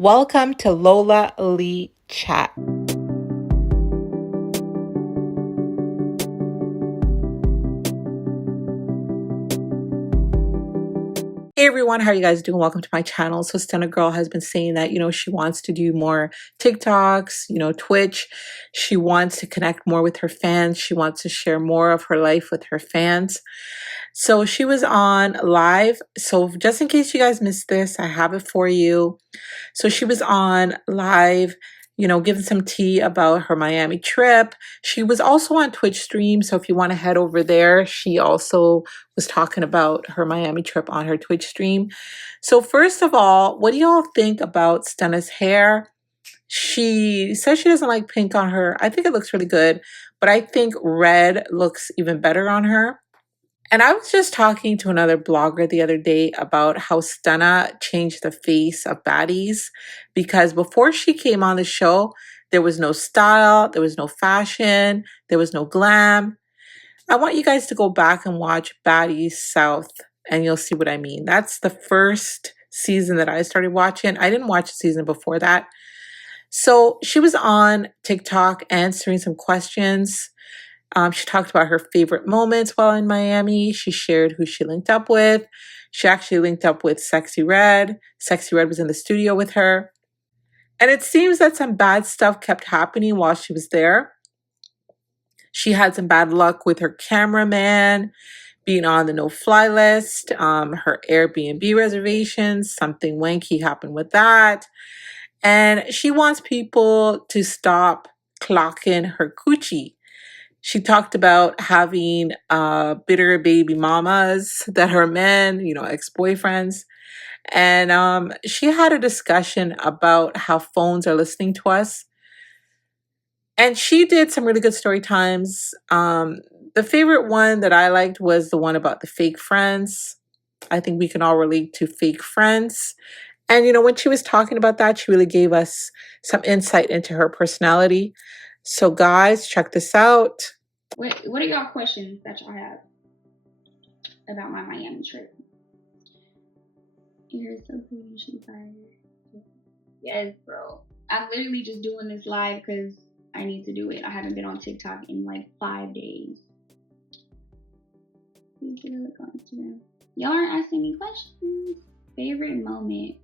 Welcome to Lola Lee Chat. Hey everyone, how are you guys doing? Welcome to my channel. So Stunna Girl has been saying that, she wants to do more TikToks, Twitch. She wants to connect more with her fans. She wants to share more of her life with her fans. So she was on live. So just in case you guys missed this, I have it for you. So she was on live, giving some tea about her Miami trip. She was also on Twitch stream. So if you want to head over there, she also was talking about her Miami trip on her Twitch stream. So first of all, what do y'all think about Stunna's hair? She says she doesn't like pink on her. I think it looks really good, but I think red looks even better on her. And I was just talking to another blogger the other day about how Stunna changed the face of baddies, because before she came on the show, there was no style, there was no fashion, there was no glam. I want you guys to go back and watch Baddies South and you'll see what I mean. That's the first season that I started watching. I didn't watch the season before that. So she was on TikTok answering some questions. She talked about her favorite moments while in Miami. She shared who she linked up with. She actually linked up with Sexy Red. Sexy Red was in the studio with her. And it seems that some bad stuff kept happening while she was there. She had some bad luck with her cameraman being on the no-fly list, her Airbnb reservations, something wanky happened with that. And she wants people to stop clocking her coochie. She talked about having bitter baby mamas that are men, ex-boyfriends. And she had a discussion about how phones are listening to us. And she did some really good story times. The favorite one that I liked was the one about the fake friends. I think we can all relate to fake friends. And, when she was talking about that, she really gave us some insight into her personality. So guys, check this out. What are y'all questions that y'all have about my Miami trip? Your hair's so pretty, she's fired. Yes, bro. I'm literally just doing this live because I need to do it. I haven't been on TikTok in like 5 days. Please get a look on Instagram. Y'all aren't asking me questions. Favorite moment?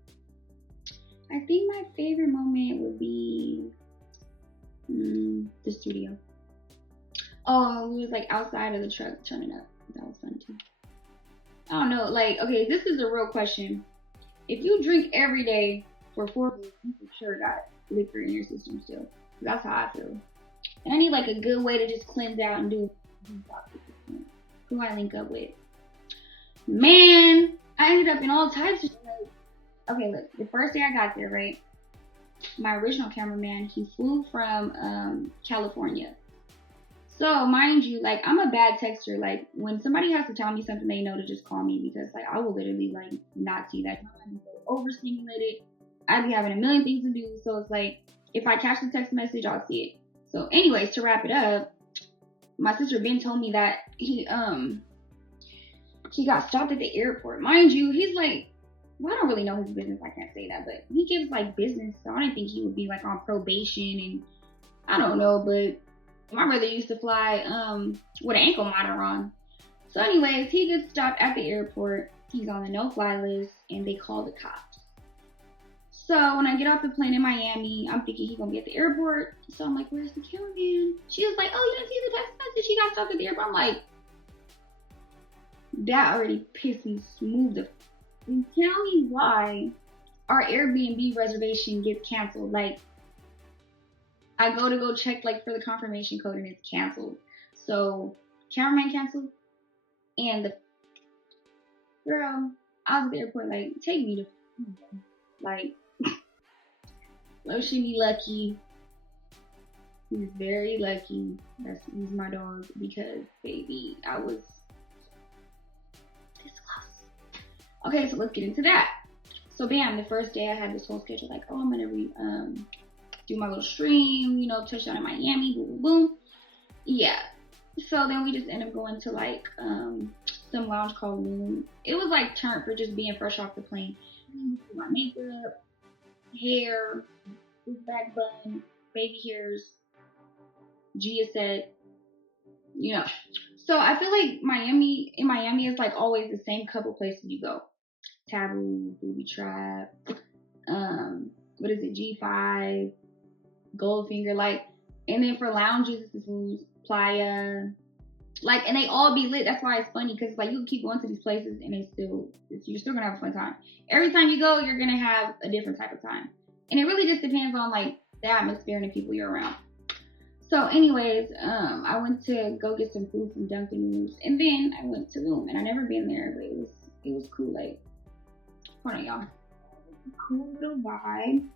I think my favorite moment would be the studio. Oh, we was like outside of the truck turning up. That was fun too. I don't know, like, okay, this is a real question. If you drink every day for 4 days, you for sure got liquor in your system still. That's how I feel. And I need like a good way to just cleanse out and do. Who I link up with? Man, I ended up in all types of like, okay, look, the first day I got there, right? My original cameraman, he flew from California. So mind you, like, I'm a bad texter. Like, when somebody has to tell me something they know, to just call me, because like I will literally like not see that. I'm so overstimulated. I'd be having a million things to do. So it's like if I catch the text message, I'll see it. So anyways, to wrap it up, my sister Ben told me that he got stopped at the airport. Mind you, he's like, well, I don't really know his business. I can't say that, but he gives like business. So I didn't think he would be like on probation, and I don't know, but my brother used to fly with an ankle monitor on. So anyways, he gets stopped at the airport. He's on the no-fly list, and they call the cops. So when I get off the plane in Miami, I'm thinking he's gonna be at the airport. So I'm like, where's the cameraman? She was like, oh, you didn't see the text message? He got stopped at the airport. I'm like, that already pissed me smooth. And tell me why our Airbnb reservation gets canceled. Like, I go check like for the confirmation code and it's canceled. So cameraman canceled, and the girl, I was at the airport like, take me to like, well, she be lucky. He's very lucky. He's my dog, because baby, I was this close. Okay, so let's get into that. So bam, the first day I had this whole schedule like, oh, I'm gonna do my little stream, touchdown in Miami, boom, boom, boom. Yeah. So then we just ended up going to like some lounge called Moon. It was like turned for just being fresh off the plane. Do my makeup, hair, this back bun, baby hairs, Gia said, you know. So I feel like in Miami, it's like always the same couple places you go. Taboo, Booby Trap, what is it, G5, Goldfinger, like, and then for lounges, it's Playa, like, and they all be lit. That's why it's funny, because like you can keep going to these places and you're still gonna have a fun time. Every time you go, you're gonna have a different type of time, and it really just depends on like the atmosphere and the people you're around. So, anyways, I went to go get some food from Dunkin' Donuts, and then I went to Loom, and I never been there, but it was cool. Like, hold on, y'all. Cool little vibe.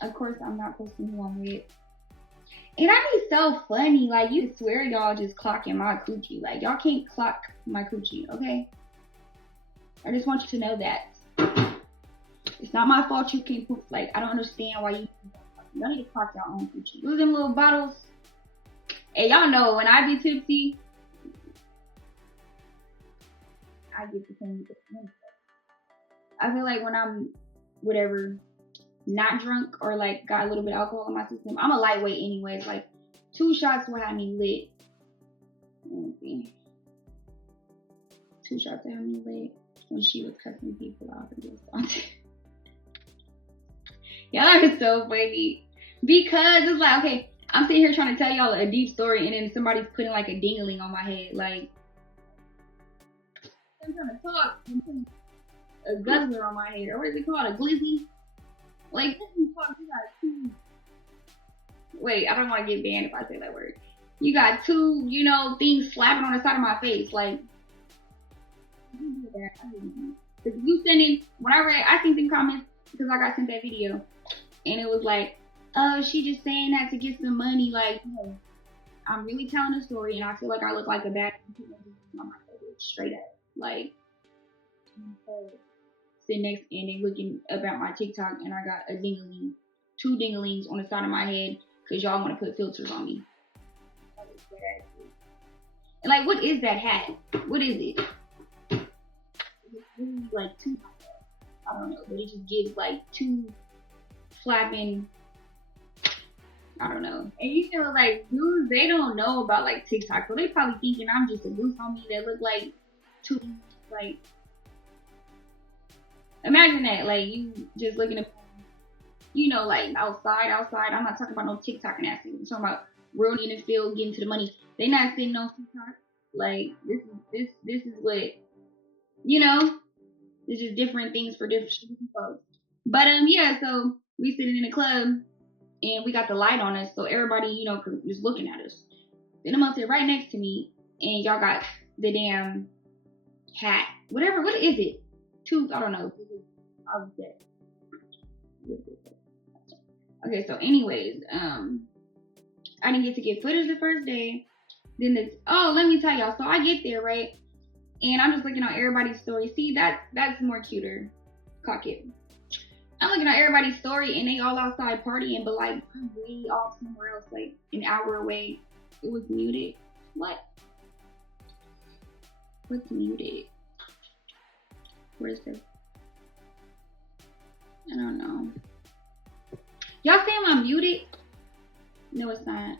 Of course, I'm not posting who I'm with. And that be so funny. Like, you swear y'all just clocking my coochie. Like, y'all can't clock my coochie, okay? I just want you to know that. It's not my fault you can't poop. Like, I don't understand why you need to clock your own coochie. Those them little bottles. And y'all know, when I be tipsy, I get the same. I feel like when I'm, whatever, not drunk or like got a little bit of alcohol in my system, I'm a lightweight anyways. Like 2 shots will have me lit. Let me see. 2 shots will have me lit when she was cussing people out and just something. Y'all are so funny. Because it's like, okay, I'm sitting here trying to tell y'all a deep story and then somebody's putting like a ding-a-ling on my head. Like, I'm trying to talk and putting a guzzler on my head. Or what is it called? A glizzy? Like, you got 2. Wait, I don't want to get banned if I say that word. You got 2, you know, things slapping on the side of my face. Like, you do that. I didn't know. Because you sending, when I seen some comments because I got sent that video. And it was like, oh, she just saying that to get some money. Like, no, I'm really telling a story, and I feel like I look like a bad straight up. Like, sitting next and they looking up at my TikTok, and I got a ding-a-ling, 2 ding-a-lings on the side of my head because y'all want to put filters on me. And like, what is that hat? What is it? It's really like 2. I don't know, but it just gives like 2 flapping. I don't know. And you know, like, dudes, they don't know about like TikTok, so they probably thinking I'm just a loose homie that look like 2, like, imagine that, like, you just looking at, you know, like outside. I'm not talking about no TikTok and ass. I'm talking about real in the field, getting to the money. They not sitting on TikTok. Like, this is what, you know, it's just different things for different folks. But yeah, so we sitting in the club and we got the light on us, so everybody, you know, was looking at us. Then I'm up there right next to me, and y'all got the damn hat, whatever. What is it? 2, I don't know. I was dead. Okay, so anyways, I didn't get to get footage the first day. Then let me tell y'all. So I get there, right? And I'm just looking at everybody's story. See, that's more cuter. Cock it. I'm looking at everybody's story and they all outside partying, but like I'm way off somewhere else, like an hour away. It was muted. What? What's muted? Where's this? I don't know. Y'all saying I'm muted? No, it's not.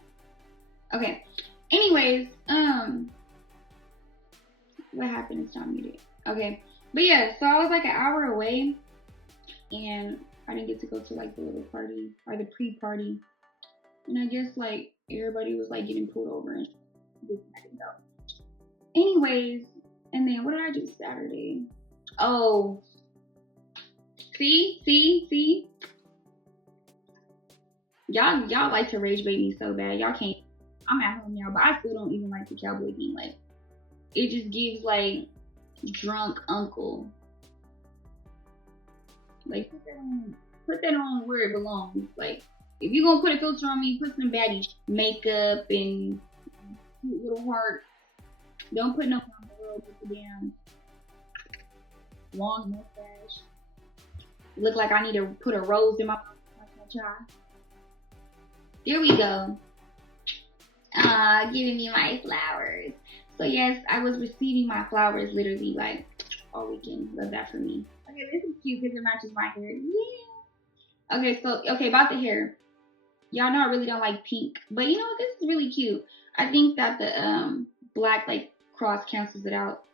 Okay. Anyways, what happened? It's not muted. Okay. But yeah, so I was like an hour away and I didn't get to go to like the little party or the pre-party. And I guess like everybody was like getting pulled over and I didn't go. Anyways, and then what did I do Saturday? Oh. See? Y'all like to rage bait me so bad. Y'all can't. I'm at home now, but I still don't even like the cowboy thing. Like, it just gives like drunk uncle. Like, put that on where it belongs. Like, if you gonna put a filter on me, put some baddies makeup and cute little heart. Don't put no on the world with the damn long mustache. Look like I need to put a rose in my mouth. There we go. Giving me my flowers. So yes, I was receiving my flowers literally like all weekend. Love that for me. Okay, this is cute because it matches my hair. Yeah. Okay, so about the hair. Y'all know I really don't like pink, but you know what? This is really cute. I think that the black like cross cancels it out.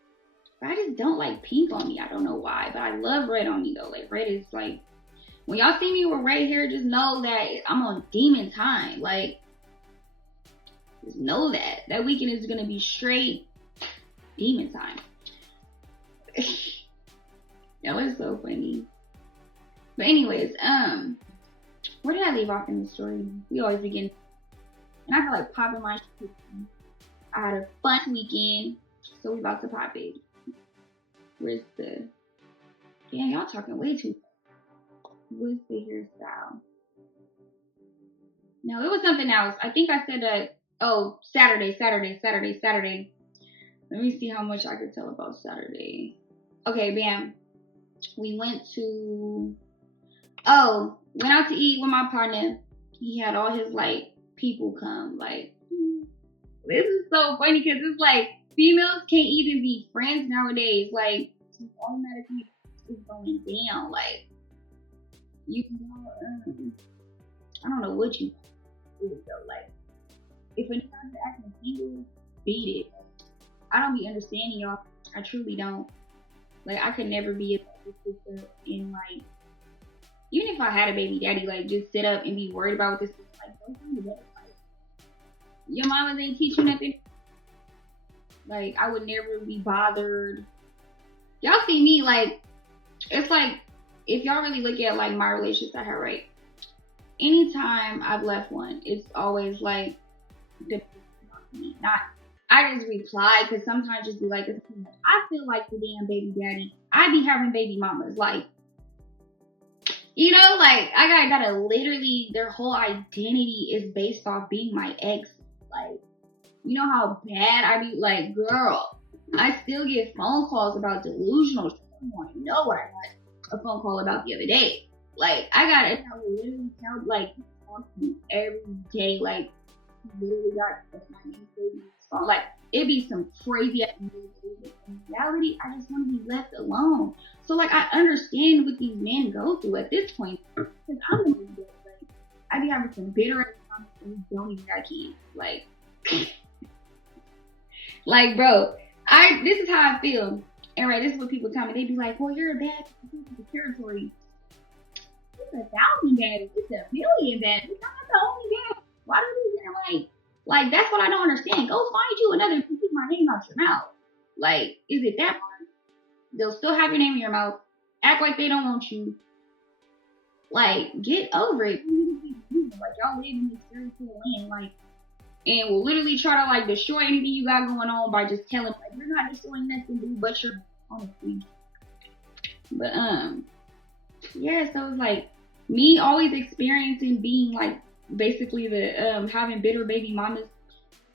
But I just don't like pink on me. I don't know why, but I love red on me though. Like red is like, when y'all see me with red hair, just know that I'm on demon time. Like, just know that weekend is gonna be straight demon time. That was so funny. But anyways, where did I leave off in the story? We always begin, and I feel like popping my shit. I had a fun weekend, so we about to pop it. Where's the? Yeah, y'all talking way too. What's the hairstyle? No, it was something else. I think I said that. Oh, Saturday. Let me see how much I could tell about Saturday. Okay, bam. We went out to eat with my partner. He had all his like people come. Like, this is so funny because it's like females can't even be friends nowadays. Like, just automatically it's going down. Like, you know, I don't know what you do though. Like, if a nigga is acting single, beat it. I don't be understanding y'all. I truly don't. Like, I could never be a sister in like, even if I had a baby daddy, like just sit up and be worried about what this is. Like, don't come to bed. Like, your mama ain't teach you nothing. Like, I would never be bothered. Y'all see me, like, it's like, if y'all really look at like my relationships I have, right? Anytime I've left one, it's always like, not, I just reply because sometimes just be like, I feel like the damn baby daddy. I be having baby mamas, like, you know, like I gotta literally, their whole identity is based off being my ex. Like, you know how bad I be, like, girl, I still get phone calls about delusional shit. I want to know what I got a phone call about the other day. Like, I will literally tell, like, talk to me every day. Like, literally got my name saved. Like, it'd be some crazy ass movie. In reality, I just want to be left alone. So, like, I understand what these men go through at this point. Because I'm gonna be dead. Like, I be having some bitter ass and don't even got kids. Like, like, bro, this is how I feel. And right, this is what people tell me. They be like, well, you're a bad territory. It's 1,000 baddies. It's 1,000,000 baddies. I'm not the only bad. Why do they like, that's what I don't understand. Go find you another, keep my name out your mouth. Like, is it that hard? They'll still have your name in your mouth. Act like they don't want you. Like, get over it. Like, y'all live in this fairy tale land, like, and will literally try to like destroy anything you got going on by just telling, like, you're not destroying nothing, dude, but you're honestly. But yeah, so it's like me always experiencing being like basically the having bitter baby mamas.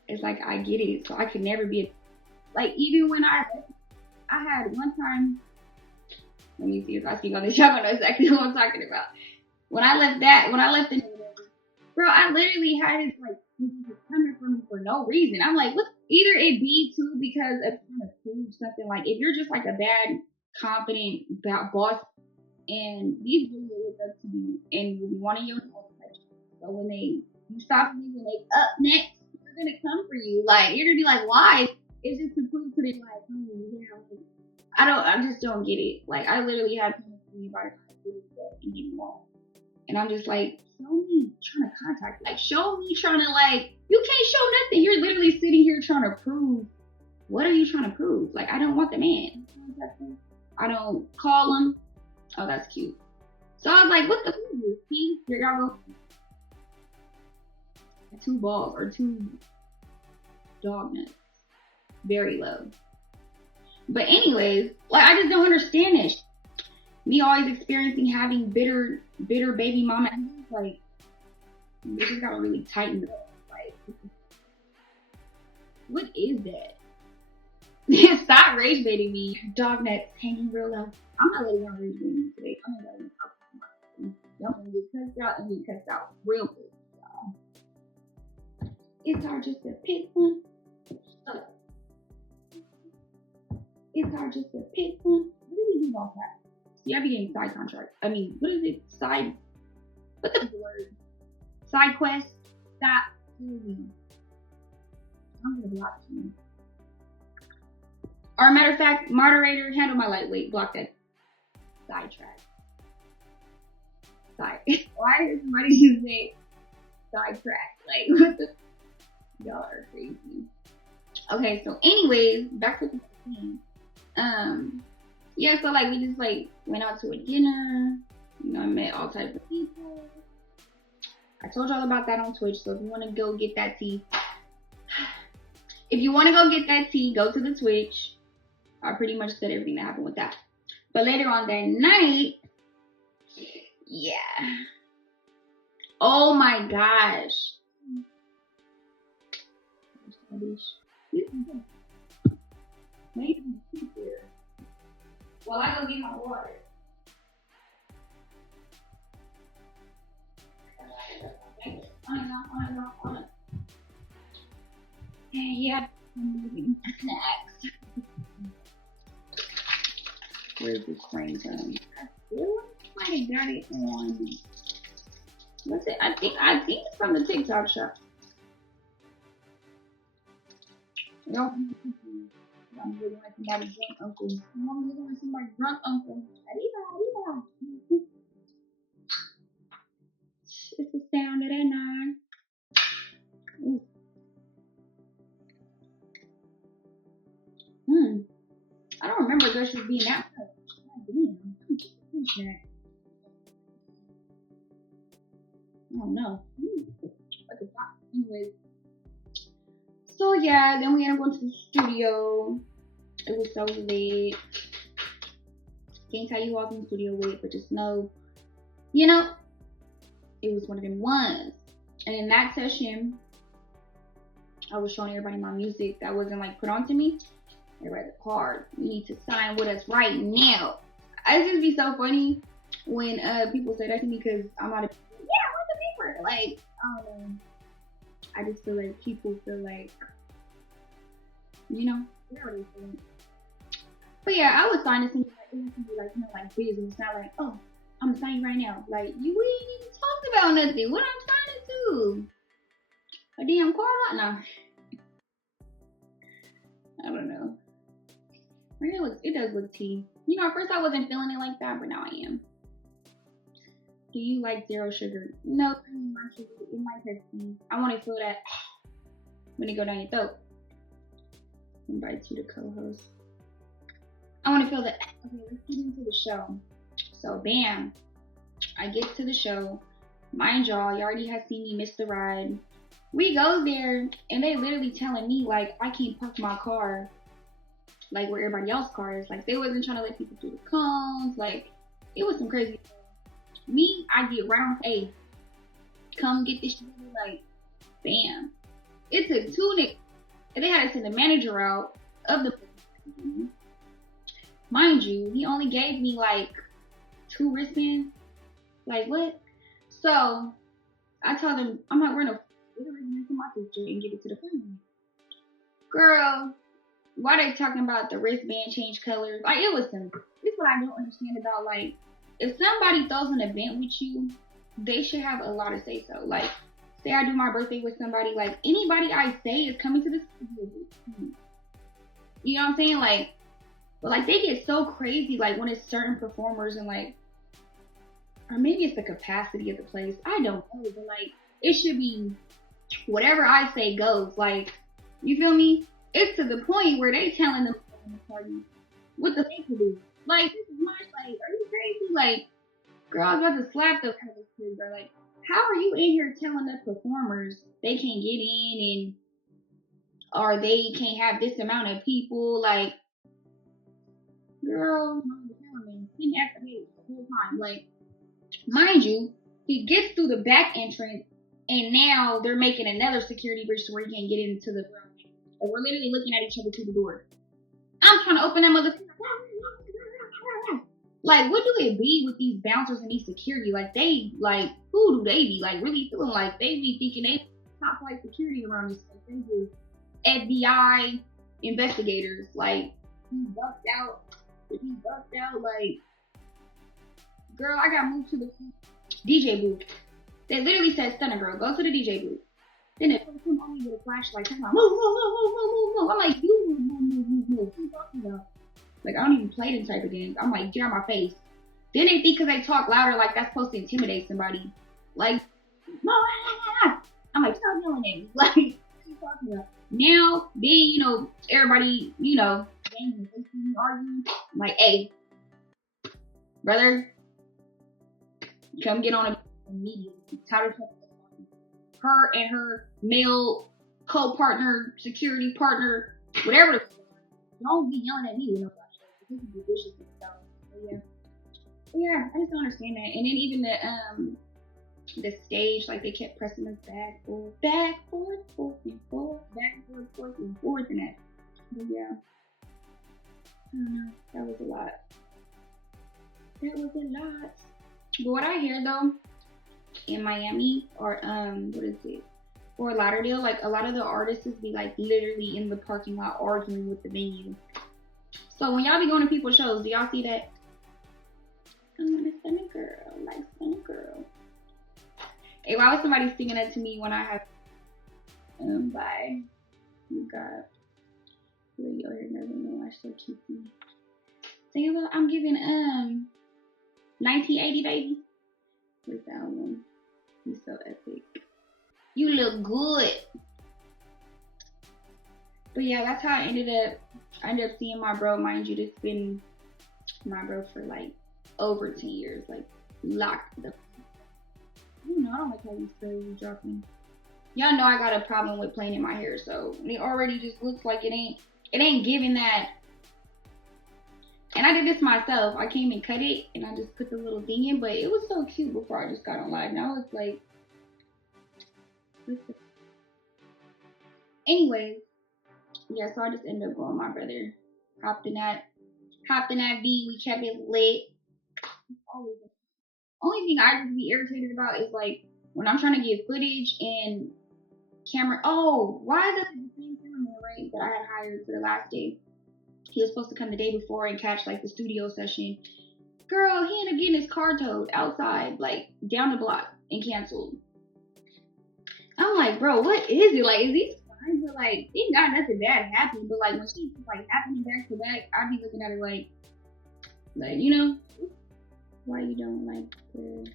It's like, I get it. So I could never be like, even when I had one time, let me see if I speak on this, y'all gonna know exactly what I'm talking about. When I left the bro, I literally had his like coming for me for no reason. I'm like, look, either it be too because of trying to prove something. Like, if you're just like a bad, confident boss, and these really look up to you and will be wanting your touch. So when you stop me when they up next, they're gonna come for you. Like, you're gonna be like, why? It's just to prove to them, like, yeah. I just don't get it. Like, I literally had people tell me about it and get wrong. And I'm just like, show me trying to contact. Like, show me trying to, like, you can't show nothing. You're literally sitting here trying to prove. What are you trying to prove? Like, I don't want the man. I don't call him. Oh, that's cute. So I was like, what the fuck? See? Here y'all go. 2 balls or 2 dog nuts. Very low. But anyways, like, I just don't understand it. Me always experiencing having bitter baby mama. Like, you just gotta really tighten it up. Like, what is that? Stop rage baiting me. Dog nuts hanging real low. I'm not letting y'all rage bait me today. I'm gonna let you talk about it. Y'all gonna get cussed out and get cussed out real quick, y'all. It's hard just to pick one. It's hard just to pick one. What do we do about that? See, I be getting side contracts. I mean, what is it? What's the word? Side quest. Stop. I'm gonna block you. Or matter of fact, moderator, handle my lightweight. Block that. Sidetrack. Why did somebody just say sidetrack? Like, what the? Y'all are crazy. Okay, so anyways, back to the scene. Yeah, so like we just like went out to a dinner. You know, I met all types of people. I told y'all about that on Twitch, so if you want to go get that tea, go to the Twitch. I pretty much said everything that happened with that. But later on that night, yeah. Oh my gosh. Maybe keep there. Well, I go get my water. Yeah. Snacks. Where's the screen time? I feel like I got it on. What's it? I think it's from the TikTok shop. Nope. I'm looking like somebody's drunk uncle. I'm looking like somebody's drunk uncle. It's the sound of that nine. I don't remember Gushers being that much. I don't know. Anyways. So yeah, then we ended up going to the studio. It was so late. Can't tell you who I was in the studio with, but just know, you know, it was one of them ones. And in that session, I was showing everybody my music that wasn't like put onto me. Everybody the card. You need to sign with us right now. It just be so funny when people say that to me because I'm not where's the paper? Like, I don't know. I just feel like people feel like, you know, but yeah, I would sign this and like business, not like, oh, I'm gonna sign you right now. Like, we ain't even talked about nothing. What I'm trying to do? A damn card? No. I don't know. It does look tea. You know, at first I wasn't feeling it like that, but now I am. Do you like zero sugar? No, my sugar. It might hurt me. I want to feel that when it go down your throat. Invite you to co-host. I want to feel that. Okay, let's get into the show. So, bam. I get to the show. Mind y'all already have seen me miss the ride. We go there, and they literally telling me, like, I can't park my car, like, where everybody else's car is. Like, they wasn't trying to let people through the cones. Like, it was some crazy stuff. Me, I get right on, hey, come get this shit. Like, bam. It took 2 niggas. And they had to send the manager out of the. Mind you, he only gave me, like, 2 wristbands. Like, what? So, I told him, I'm not wearing a wristband to my sister and give it to the family. Girl, why they talking about the wristband change colors? Like, it was some. This is what I don't understand about, like, if somebody throws an event with you, they should have a lot to say so. Like, say I do my birthday with somebody, like, anybody I say is coming to this. You know what I'm saying? Like, but like, they get so crazy, like, when it's certain performers and, like, or maybe it's the capacity of the place. I don't know, but, like, it should be whatever I say goes. Like, you feel me? It's to the point where they telling them what the fuck to do. Like, this is my, like, are you crazy? Like, girl, I was about to slap the kid, girl. Like, how are you in here telling the performers they can't get in and or they can't have this amount of people? Like, girl, didn't activate the whole time. Like, mind you, he gets through the back entrance and now they're making another security bridge to where he can't get into the room. And we're literally looking at each other through the door. I'm trying to open that motherfucker. Like, what do it be with these bouncers and these security? Like, they, like, who do they be? Like, really feeling like they be thinking they top flight security around this place. They just FBI investigators. Like, he buffed out, like, Girl, I got moved to the DJ booth. They literally said, Stunna Girl, go to the DJ booth. Then it come on me with a flashlight. I'm like, move, move, move, move, move, move, move. I'm like, you move, move, move, move, move. What are you talking about? Like, I don't even play them type of games. I'm like, get out my face. Then they think because they talk louder, like that's supposed to intimidate somebody. Like, no, I'm like, stop yelling at me. Like, what are you talking about? Now, being, you know, everybody, you know, arguing. I'm like, hey, brother, come get on immediately. Tired of her and her male co-partner, security partner, whatever. Don't be yelling at me with no flashlight. This is vicious and stuff. But yeah, I just don't understand that. And then even the stage, like they kept pressing us back, forth, forth and forth, back and forth, forth and forth, and that. But yeah, I don't know. That was a lot. That was a lot. But what I hear though, in Miami or what is it? Or Lauderdale, like a lot of the artists be like literally in the parking lot arguing with the venue. So when y'all be going to people's shows, do y'all see that? I'm a Stunna Girl, like Stunna Girl. If I was somebody singing that to me when I have bye. You got radio here never know I so cute. Sing about I'm giving 1980 baby. Where's that one? He's so epic. You look good. But yeah, that's how I ended up seeing my bro. Mind you, it's been my bro for like over 10 years. Like locked the you know, I don't like how these stories drop me. Y'all know I got a problem with playing in my hair, so it already just looks like it ain't giving that. And I did this myself. I came and cut it and I just put the little thing in, but it was so cute before I just got on live. Now it's like anyways, yeah, so I just ended up going with my brother. Hopped in that V, we kept it lit. Always. Only thing I just be irritated about is like when I'm trying to get footage and camera. Oh, why is it the same cameraman, right, that I had hired for the last day? He was supposed to come the day before and catch like the studio session. Girl, he ended up getting his car towed outside, like down the block, and canceled. I'm like, bro, what is it? Like, is he fine? But like, thank God nothing bad happened. But like when she's like happening back to back, I'd be looking at her like you know, why you don't like the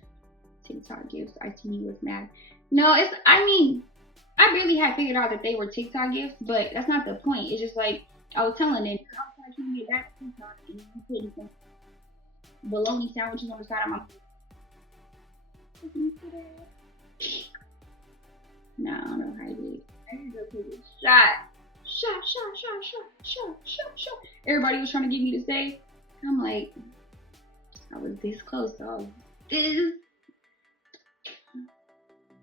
TikTok gifts? IT was mad. No, I mean, I really had figured out that they were TikTok gifts, but that's not the point. It's just like I was telling them, outside trying to get back to TikTok and you putting some bologna sandwiches on the side of my no, I don't know how I did it. I need to go take a shot. Shot. Everybody was trying to get me to say. I'm like, I was this close, so this.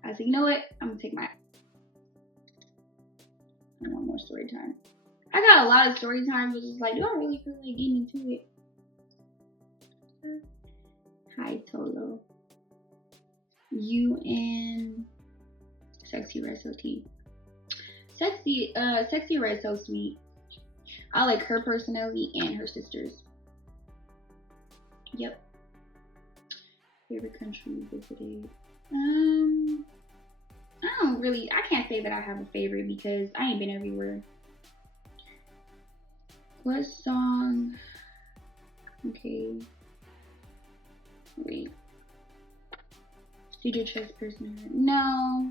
I said, you know what? I'm gonna take my. I want more story time. I got a lot of story time, but it's like, do I really feel like getting into it? Hi, Tolo. You and Sexy Red so tea. Sexy Red so sweet. I like her personality and her sisters. Yep. Favorite country visited. I can't say that I have a favorite because I ain't been everywhere. What song? Okay. Wait. Did your trust person? No.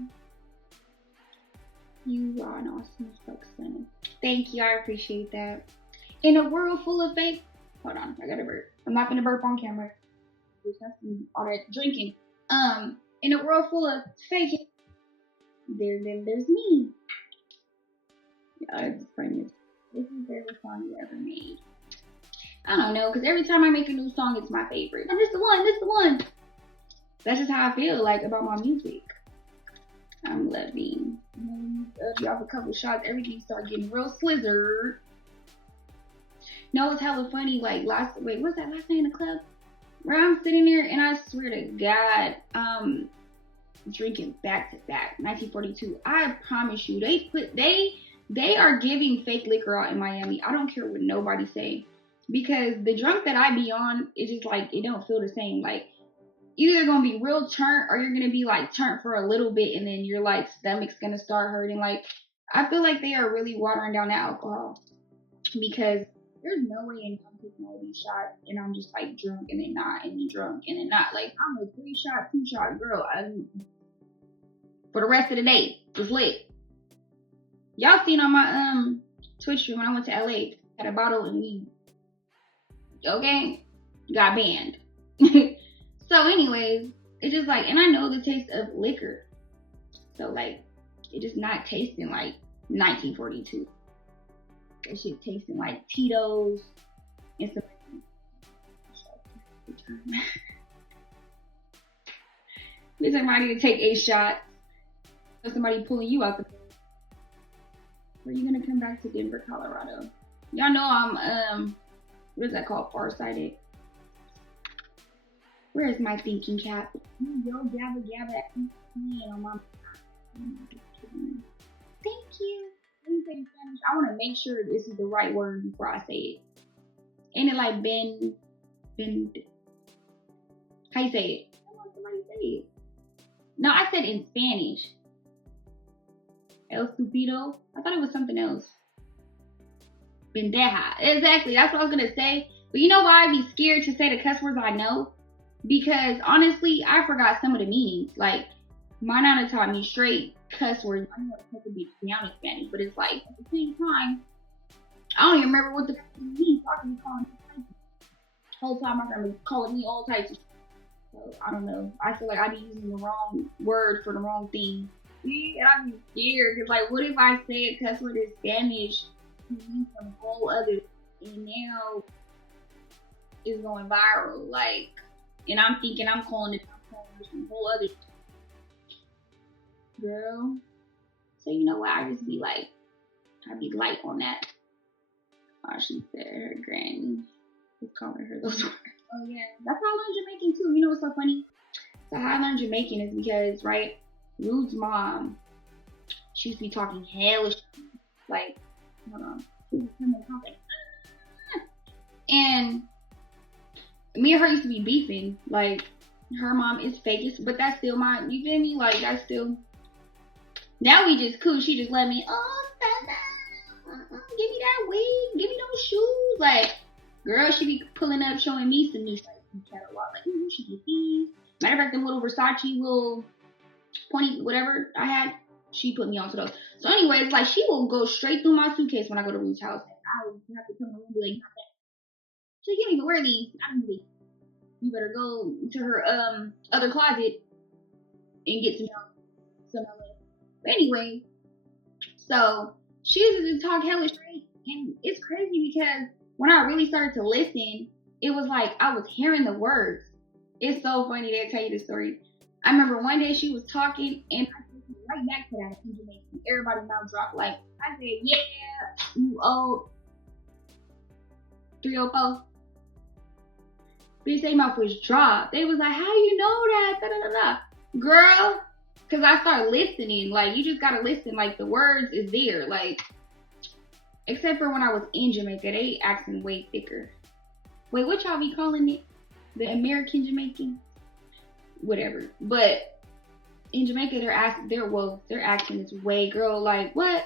You are an awesome fuck son. Thank you, I appreciate that. In a world full of fake. Hold on, I gotta burp. I'm not gonna burp on camera. All that drinking. In a world full of fake, there's me. Yeah, it's the funniest. This is the favorite song you ever made. I don't know, because every time I make a new song, it's my favorite. And this the one. That's just how I feel like about my music. I'm loving. Drop a couple shots, everything start getting real slizzard. No, it's hella funny. Like what's that last night in the club? Where I'm sitting there and I swear to God, drinking back to back 1942. I promise you, they are giving fake liquor out in Miami. I don't care what nobody say, because the drunk that I be on, it's just like it don't feel the same. Like either you're gonna be real turnt or you're gonna be like turnt for a little bit and then your like stomach's gonna start hurting. Like I feel like they are really watering down that alcohol because there's no way in I'm taking all these shots and I'm just like drunk and then not and then drunk and then not. Like I'm a 3-shot, 2-shot girl. For the rest of the day, it's lit. Y'all seen on my Twitch stream when I went to LA, had a bottle and we got banned. So anyways, it's just like, and I know the taste of liquor. So like, it just not tasting like 1942. That shit tasting like Tito's and some. Need somebody to take 8 shots. Or somebody pulling you out the. Or you gonna come back to Denver, Colorado? Y'all know I'm what is that called? Farsighted. Where is my thinking cap? Yo, gabba gabba on my. Thank you. Let me say in Spanish. I want to make sure this is the right word before I say it. Ain't it like bend? How you say it? I want somebody to say it. No, I said in Spanish. El stupido. I thought it was something else. Bendeja. Exactly. That's what I was gonna say. But you know why I'd be scared to say the cuss words I know? Because honestly, I forgot some of the meanings. Like my nana taught me straight cuss words. I know what cuss would be down in Spanish, but it's like at the same time, I don't even remember what the means. So I can be calling me the whole time my grandma was calling me all types of shit. So I don't know. I feel like I'd be using the wrong word for the wrong thing. And I'd be scared because like what if I say a cuss word in Spanish and mean some whole other and now it's going viral, like, and I'm thinking I'm calling some whole other girl. So you know what? I just be like, I'd be light on that. Oh, she said her granny was calling her those words. Oh yeah, that's how I learned Jamaican too. You know what's so funny? So how I learned Jamaican is because right, Rude's mom, she used to be talking hellish, like, hold on, she was coming talking, and me and her used to be beefing. Like her mom is fakest, but that's still my, you feel me? Like that's still. Now we just cool. She just let me, oh, Stunna, give me that wig, give me those shoes. Like, girl, she be pulling up, showing me some new sites in catalog. Like, you should get these. Matter of fact, them little Versace, little pointy, whatever I had, she put me onto those. So, anyways, like, she will go straight through my suitcase when I go to Ruth's house. And I will have to come in and be like, not that. She can't even wear these. I don't need. You better go to her other closet and get some LA. But anyway, so she used to talk hella straight, and it's crazy because when I really started to listen, it was like I was hearing the words. It's so funny to tell you the story. I remember one day she was talking, and I listened right back to that in Jamaican. Everybody mouth dropped. Like I said, yeah, you old 304. Bitch, they mouth was dropped. They was like, how you know that? Da, da, da, da. Girl, because I started listening. Like, you just got to listen. Like, the words is there. Like, except for when I was in Jamaica, they accent way thicker. Wait, what y'all be calling it? The American Jamaican? Whatever. But in Jamaica, their accent is way, girl, like, what?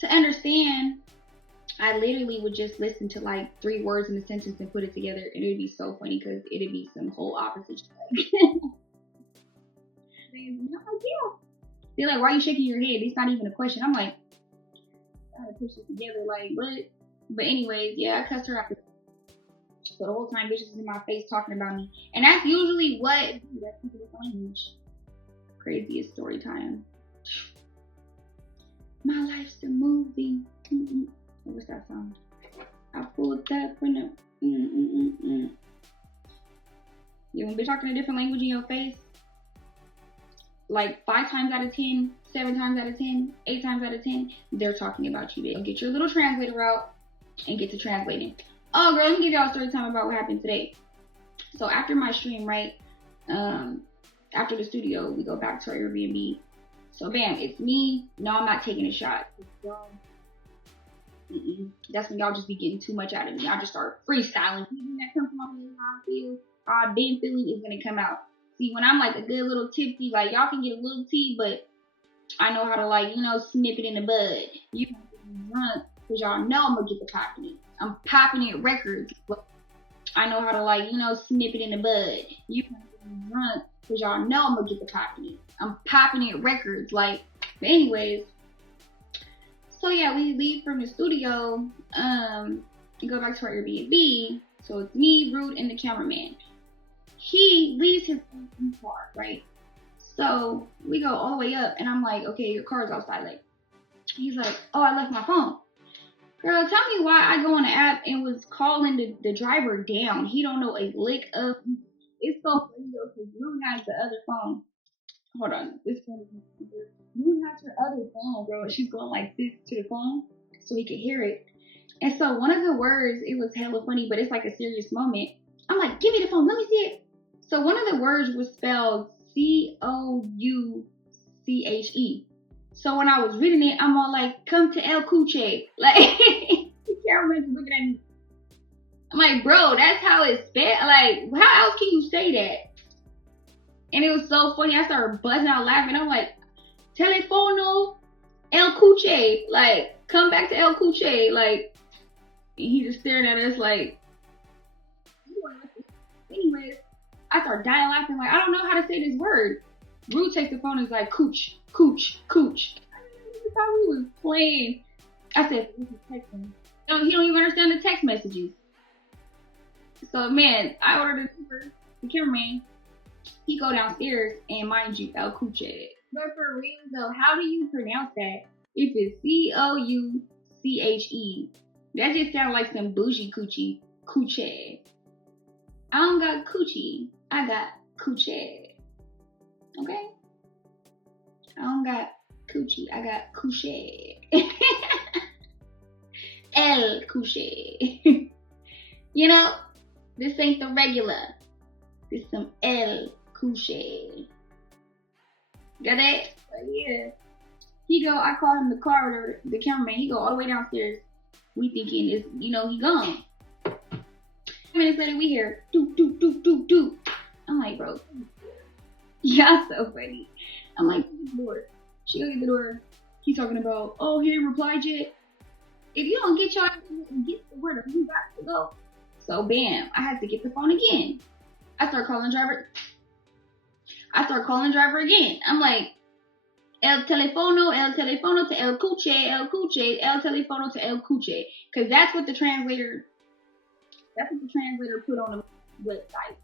To understand, I literally would just listen to like 3 words in a sentence and put it together, and it'd be so funny because it'd be some whole opposite. They're like, why are you shaking your head? It's not even a question. I'm like, I gotta push it together, like what? But anyways, yeah, I cussed her out. So the whole time, bitches is in my face talking about me, and that's usually what. That's the language. Craziest story time. My life's a movie. What's that song? I pulled that from the. You won't be talking a different language in your face. Like 5 times out of 10, 7 times out of 10, 8 times out of 10, they're talking about you. Bitch. Get your little translator out and get to translating. Oh, girl, let me give y'all a story time about what happened today. So after my stream, right? After the studio, we go back to our Airbnb. So bam, it's me. No, I'm not taking a shot. That's when y'all just be getting too much out of me. I'll just start freestyling. Anything that comes from my head, how I feel, how I've been feeling is gonna come out. See, when I'm like a good little tipsy, like y'all can get a little tea, but I know how to like, you know, snip it in the bud. You can get drunk because y'all know I'm gonna get the popping it. I'm popping it records. I know how to like, you know, snip it in the bud. You can get drunk because y'all know I'm gonna get the popping it. I'm popping it records. Like, but anyways. So yeah, we leave from the studio, and go back to our Airbnb. So it's me, Rude, and the cameraman. He leaves his car, right? So we go all the way up, and I'm like, okay, your car's outside. Like, he's like, oh, I left my phone. Girl, tell me why I go on the app and was calling the driver down. He don't know a lick of. It's so funny though, because Rude has the other phone. Hold on, this phone is. Rude has her other phone, bro. She's going like this to the phone so he could hear it. And so one of the words, it was hella funny, but it's like a serious moment. I'm like, give me the phone, let me see it. So one of the words was spelled Couche. So when I was reading it, I'm all like, come to El Couche. Like, the cameraman's looking at me. I'm like, bro, that's how it's spelled. Like, how else can you say that? And it was so funny. I started buzzing out laughing. I'm like, telefono El Couche. Like, come back to El Couche. Like, he just staring at us like, anyways, I start dying laughing. Like, I don't know how to say this word. Rude takes the phone and is like, cooch, cooch, cooch. I thought we was playing. I said, this is texting. He don't even understand the text messages. So, man, I ordered a Uber. The cameraman, he go downstairs and mind you, El Couche. But for real though, how do you pronounce that? If it's Couche. That just sounds like some bougie coochie. Couche. I don't got coochie. I got couche. Okay? I don't got coochie. I got couche. El couche. You know? This ain't the regular. This some El couche. Got that? But yeah. I call him the car, the cameraman. He go all the way downstairs. We thinking it's, you know, he gone. 10 minutes later, we hear doop, doop, doop, doop, doop. I'm like, bro, y'all so funny. I'm like, get the door. She go get the door. He talking about, oh, he ain't replied yet. If you don't get y'all and get the word of you got to go. So bam, I had to get the phone again. I start calling driver again. I'm like, el telefono to el couche, el telefono to el couche. Because that's what the translator put on the website,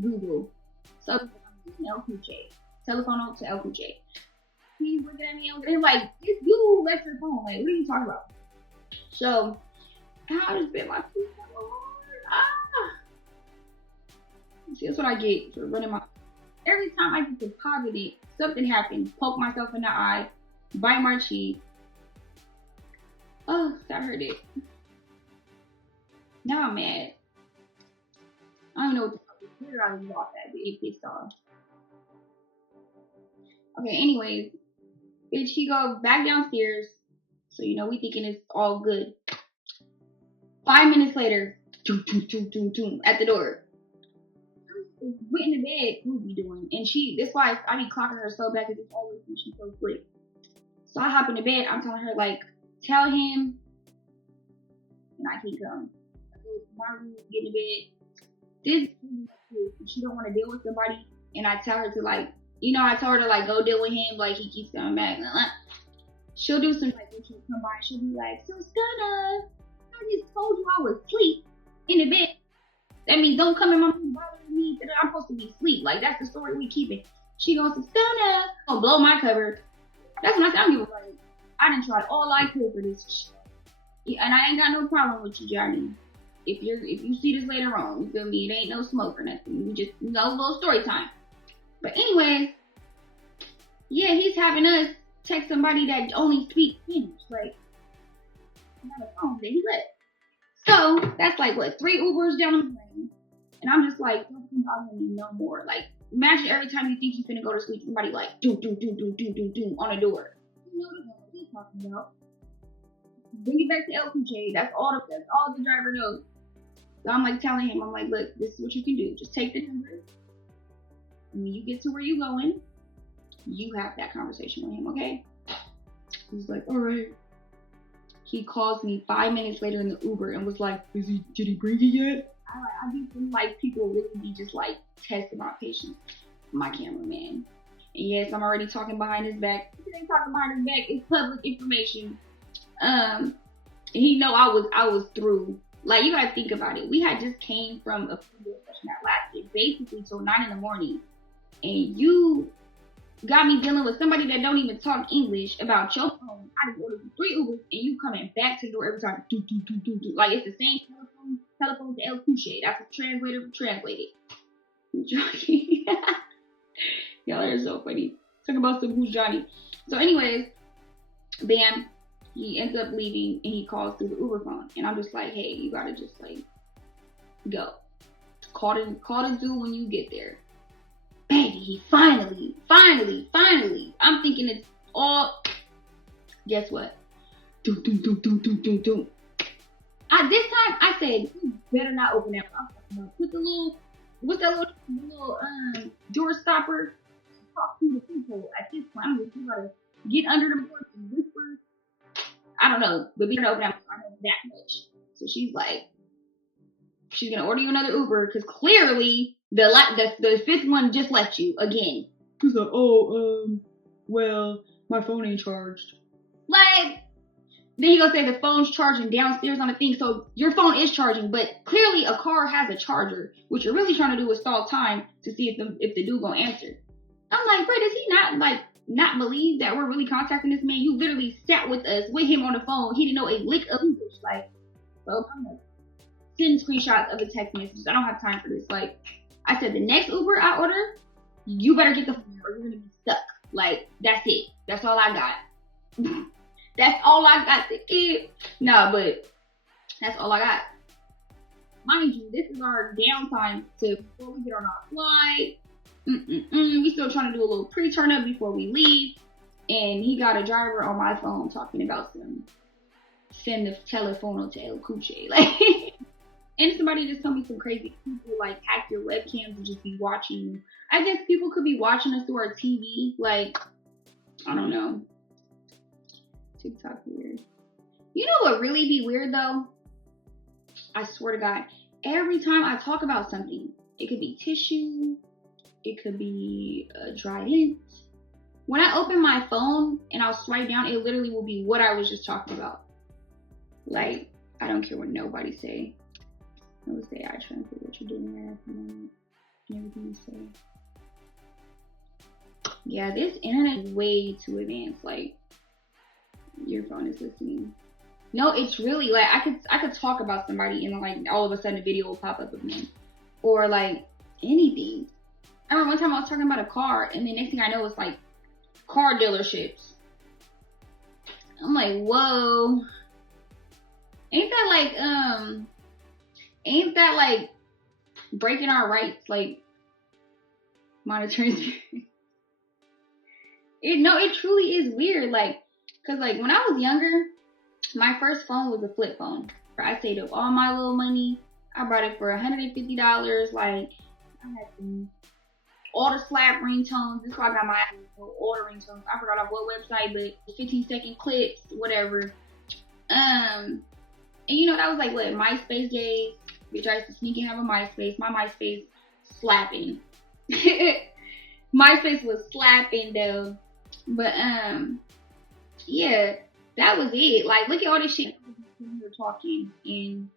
Google. So, el couche, telefono to el couche. He's looking at me, and like, it's you who left your phone. Like, what are you talking about? So, I just been my feet so hard. See, that's what I get for running my. Every time I get deposited, something happens. Poke myself in the eye, bite my cheek. Oh, that hurt it. Now I'm mad. I don't know what the fuck is here. I lost that big pissed off. Okay, anyways, bitch, he go back downstairs. So you know we thinking it's all good. 5 minutes later, at the door. Went in the bed, what we doing? And that's why I be clocking her so bad because it's always when she's so quick. So I hop in the bed, I'm telling her, like, tell him, and I can't come. My room, get in the bed. She don't want to deal with somebody, and I tell her to, like, you know, I told her to, like, go deal with him, like, he keeps coming back. She'll do some, like, when she'll come by, she'll be like, so Stunna, I just told you I was asleep in the bed. That means don't come in my room bothering me. I'm supposed to be asleep. Like, that's the story we keeping. She goes to Stunna. Gonna blow my cover. That's when I said, I'm giving like, I done tried all I could for this shit. Yeah, and I ain't got no problem with you, Johnny. If you see this later on, you feel me? It ain't no smoke or nothing. We just, you know, a little story time. But anyways, yeah, he's having us text somebody that only speaks English. Like, not a phone that he left. So that's like what, 3 Ubers down the lane, and I'm just like, don't come bothering me no more. Like, imagine every time you think you're finna go to sleep, somebody like do on the door. You know what he's talking about. Bring it back to El Couche. That's all the driver knows. So I'm like telling him, I'm like, look, this is what you can do. Just take the number. When you get to where you're going, you have that conversation with him, okay? He's like, all right. He calls me 5 minutes later in the Uber and was like, did he bring it yet? I be feeling like people really be just like testing my patience. My cameraman. And yes, I'm already talking behind his back. If it ain't talking behind his back, it's public information. He know I was through. Like, you gotta think about it. We had just came from a food session that lasted basically till 9 in the morning. And you got me dealing with somebody that don't even talk English about your phone. I just ordered 3 Ubers and you coming back to the door every time. Do. Like, it's the same telephone to El Couche. That's a translator translated. Johnny. Y'all are so funny. Talk about some who's Johnny. So anyways, bam, he ends up leaving and he calls through the Uber phone. And I'm just like, hey, you gotta just like go. Call the dude when you get there. Baby, he finally. I'm thinking it's all. Guess what? Do. At this time, I said, you better not open that. Put the little, what's that little door stopper? Talk to the people. At this point, I'm just gotta get under the porch and whisper. I don't know, but be able to open that. I know that much. So she's like, she's gonna order you another Uber because clearly the 5th one just left you again. He's like, well, my phone ain't charged. Like, then he gonna say the phone's charging downstairs on the thing, so your phone is charging, but clearly a car has a charger. What you're really trying to do is stall time to see if the dude gonna answer. I'm like, bro, does he not believe that we're really contacting this man? You literally sat with us with him on the phone. He didn't know a lick of English. Like, so I'm like, send screenshots of the text messages. I don't have time for this. Like, I said, the next Uber I order, you better get the phone or you're gonna be stuck. Like, that's it. That's all I got. That's all I got to give. No, but that's all I got. Mind you, this is our downtime before we get on our flight. We still trying to do a little pre-turn up before we leave. And he got a driver on my phone talking about send the telephone to El Couche. Like, and somebody just told me some crazy people like hack your webcams and just be watching. I guess people could be watching us through our TV. Like, I don't know. TikTok weird. You know what really be weird though? I swear to God, every time I talk about something, it could be tissue, it could be a dry lint. When I open my phone and I'll swipe down, it literally will be what I was just talking about. Like, I don't care what nobody say. I would say I translate what you're doing right at the moment and everything you say. Yeah, this internet is way too advanced. Like, your phone is listening. No, it's really like I could talk about somebody and like all of a sudden a video will pop up of me, or like anything. I remember one time I was talking about a car and the next thing I know it's like car dealerships. I'm like, whoa, ain't that like breaking our rights, like monitoring? It truly is weird, like. Cause like when I was younger, my first phone was a flip phone. I saved up all my little money. I bought it for $150. Like, I had all the slap ringtones. This is why I got my all the ringtones. I forgot on what website, but 15-second clips, whatever. And you know that was like what MySpace days. Bitch, I used to sneak and have a MySpace. My MySpace slapping. MySpace was slapping though, but yeah, that was it. Like, look at all this shit we were talking, and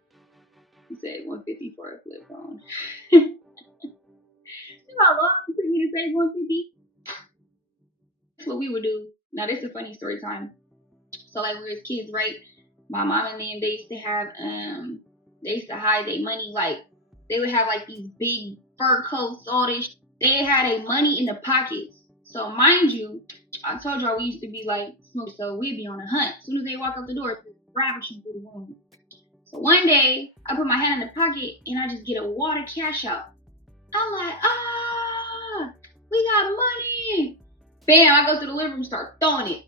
he said 150 for a flip phone. You know how long it took me to say 150? That's what we would do. Now, this is a funny story time. So, like, we were kids, right? My mom and them, they used to hide their money. Like, they would have, like, these big fur coats, all this. They had their money in the pockets. So, mind you, I told y'all we used to be like smoke, so we'd be on a hunt. As soon as they walk out the door, it's ravishing through the room. So one day, I put my hand in the pocket and I just get a wad of cash out. I'm like, we got money. Bam, I go to the living room, start throwing it.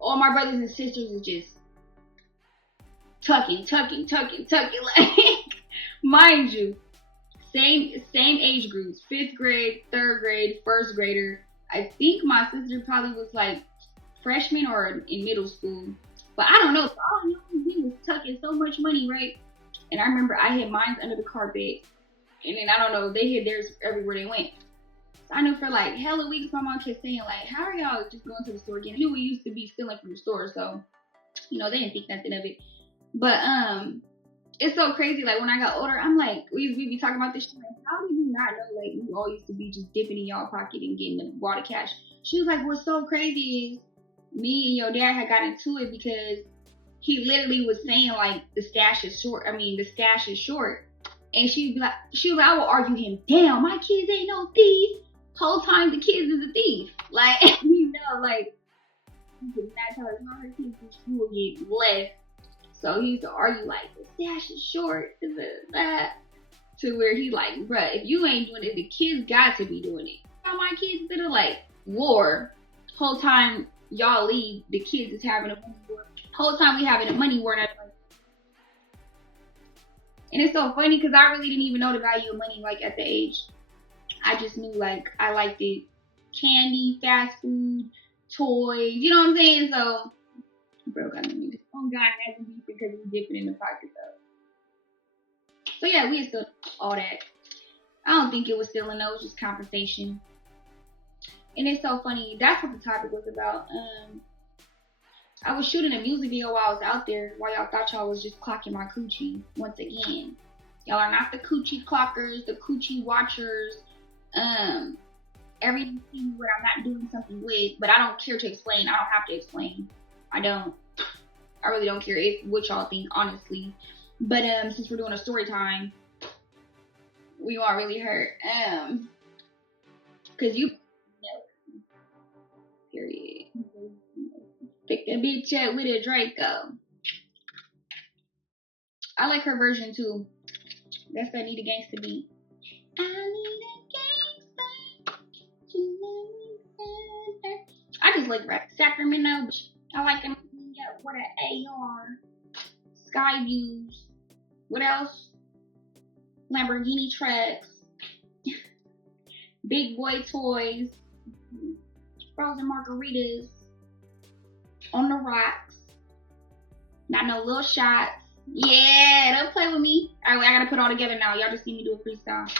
All my brothers and sisters are just tucking. Like, mind you, Same age groups, 5th grade, 3rd grade, 1st grader. I think my sister probably was like freshman or in middle school, but I don't know. So all I know is he was tucking so much money, right? And I remember I hid mine under the carpet, and then I don't know, they hid theirs everywhere they went. So I know for like hella weeks, my mom kept saying like, "How are y'all just going to the store again?" I knew we used to be stealing from the store, so you know they didn't think nothing of it. But it's so crazy. Like when I got older, I'm like, we be talking about this shit. Like, how did you not know? Like we all used to be just dipping in y'all pocket and getting the water cash. She was like, what's so crazy is me and your dad had got into it because he literally was saying like the stash is short. I mean the stash is short, and she was like, I will argue him down. My kids ain't no thief. Whole time the kids is a thief. Like you know, like you could not tell us not her kids, she will get less. So he used to argue like the stash is short, to where he like, bruh, if you ain't doing it, the kids got to be doing it. All my kids did it like war. Whole time y'all leave, the kids is having a money war. Whole time we having a money war. And it's so funny because I really didn't even know the value of money like at the age. I just knew like I liked it, candy, fast food, toys. You know what I'm saying? So. Bro got me. Oh God, it hasn't been because we dipping in the pocket though. So yeah, we still all that. I don't think it was stealing though, it was just conversation. And it's so funny. That's what the topic was about. I was shooting a music video while I was out there. While y'all thought y'all was just clocking my coochie. Once again, y'all are not the coochie clockers, the coochie watchers. Everything where I'm not doing something with, but I don't care to explain. I don't have to explain. I really don't care what y'all think, honestly. But since we're doing a story time, we won't really hurt. Cause you know, period. Pick a bitch up with a Draco. I like her version too. That's that Need a Gangsta beat. I need a gangsta to let me. I just like rap. Sacramento. I like them. What an AR. Sky views. What else? Lamborghini trucks. Big boy toys. Frozen margaritas. On the rocks. Not no little shots. Yeah, don't play with me. Alright, I gotta put it all together now. Y'all just see me do a freestyle.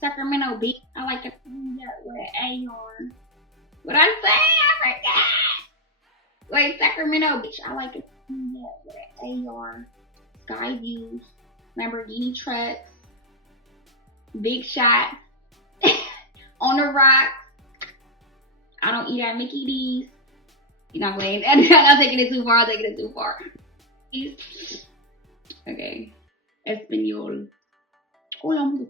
Sacramento beat. I like it with an AR. What I say? I forgot. Like Sacramento beach. I like it with an AR. Sky views. Lamborghini trucks. Big shots. On the rocks. I don't eat at Mickey D's. You're not playing. I'm not taking it too far. I'm taking it too far. Okay. Espanol. Hola.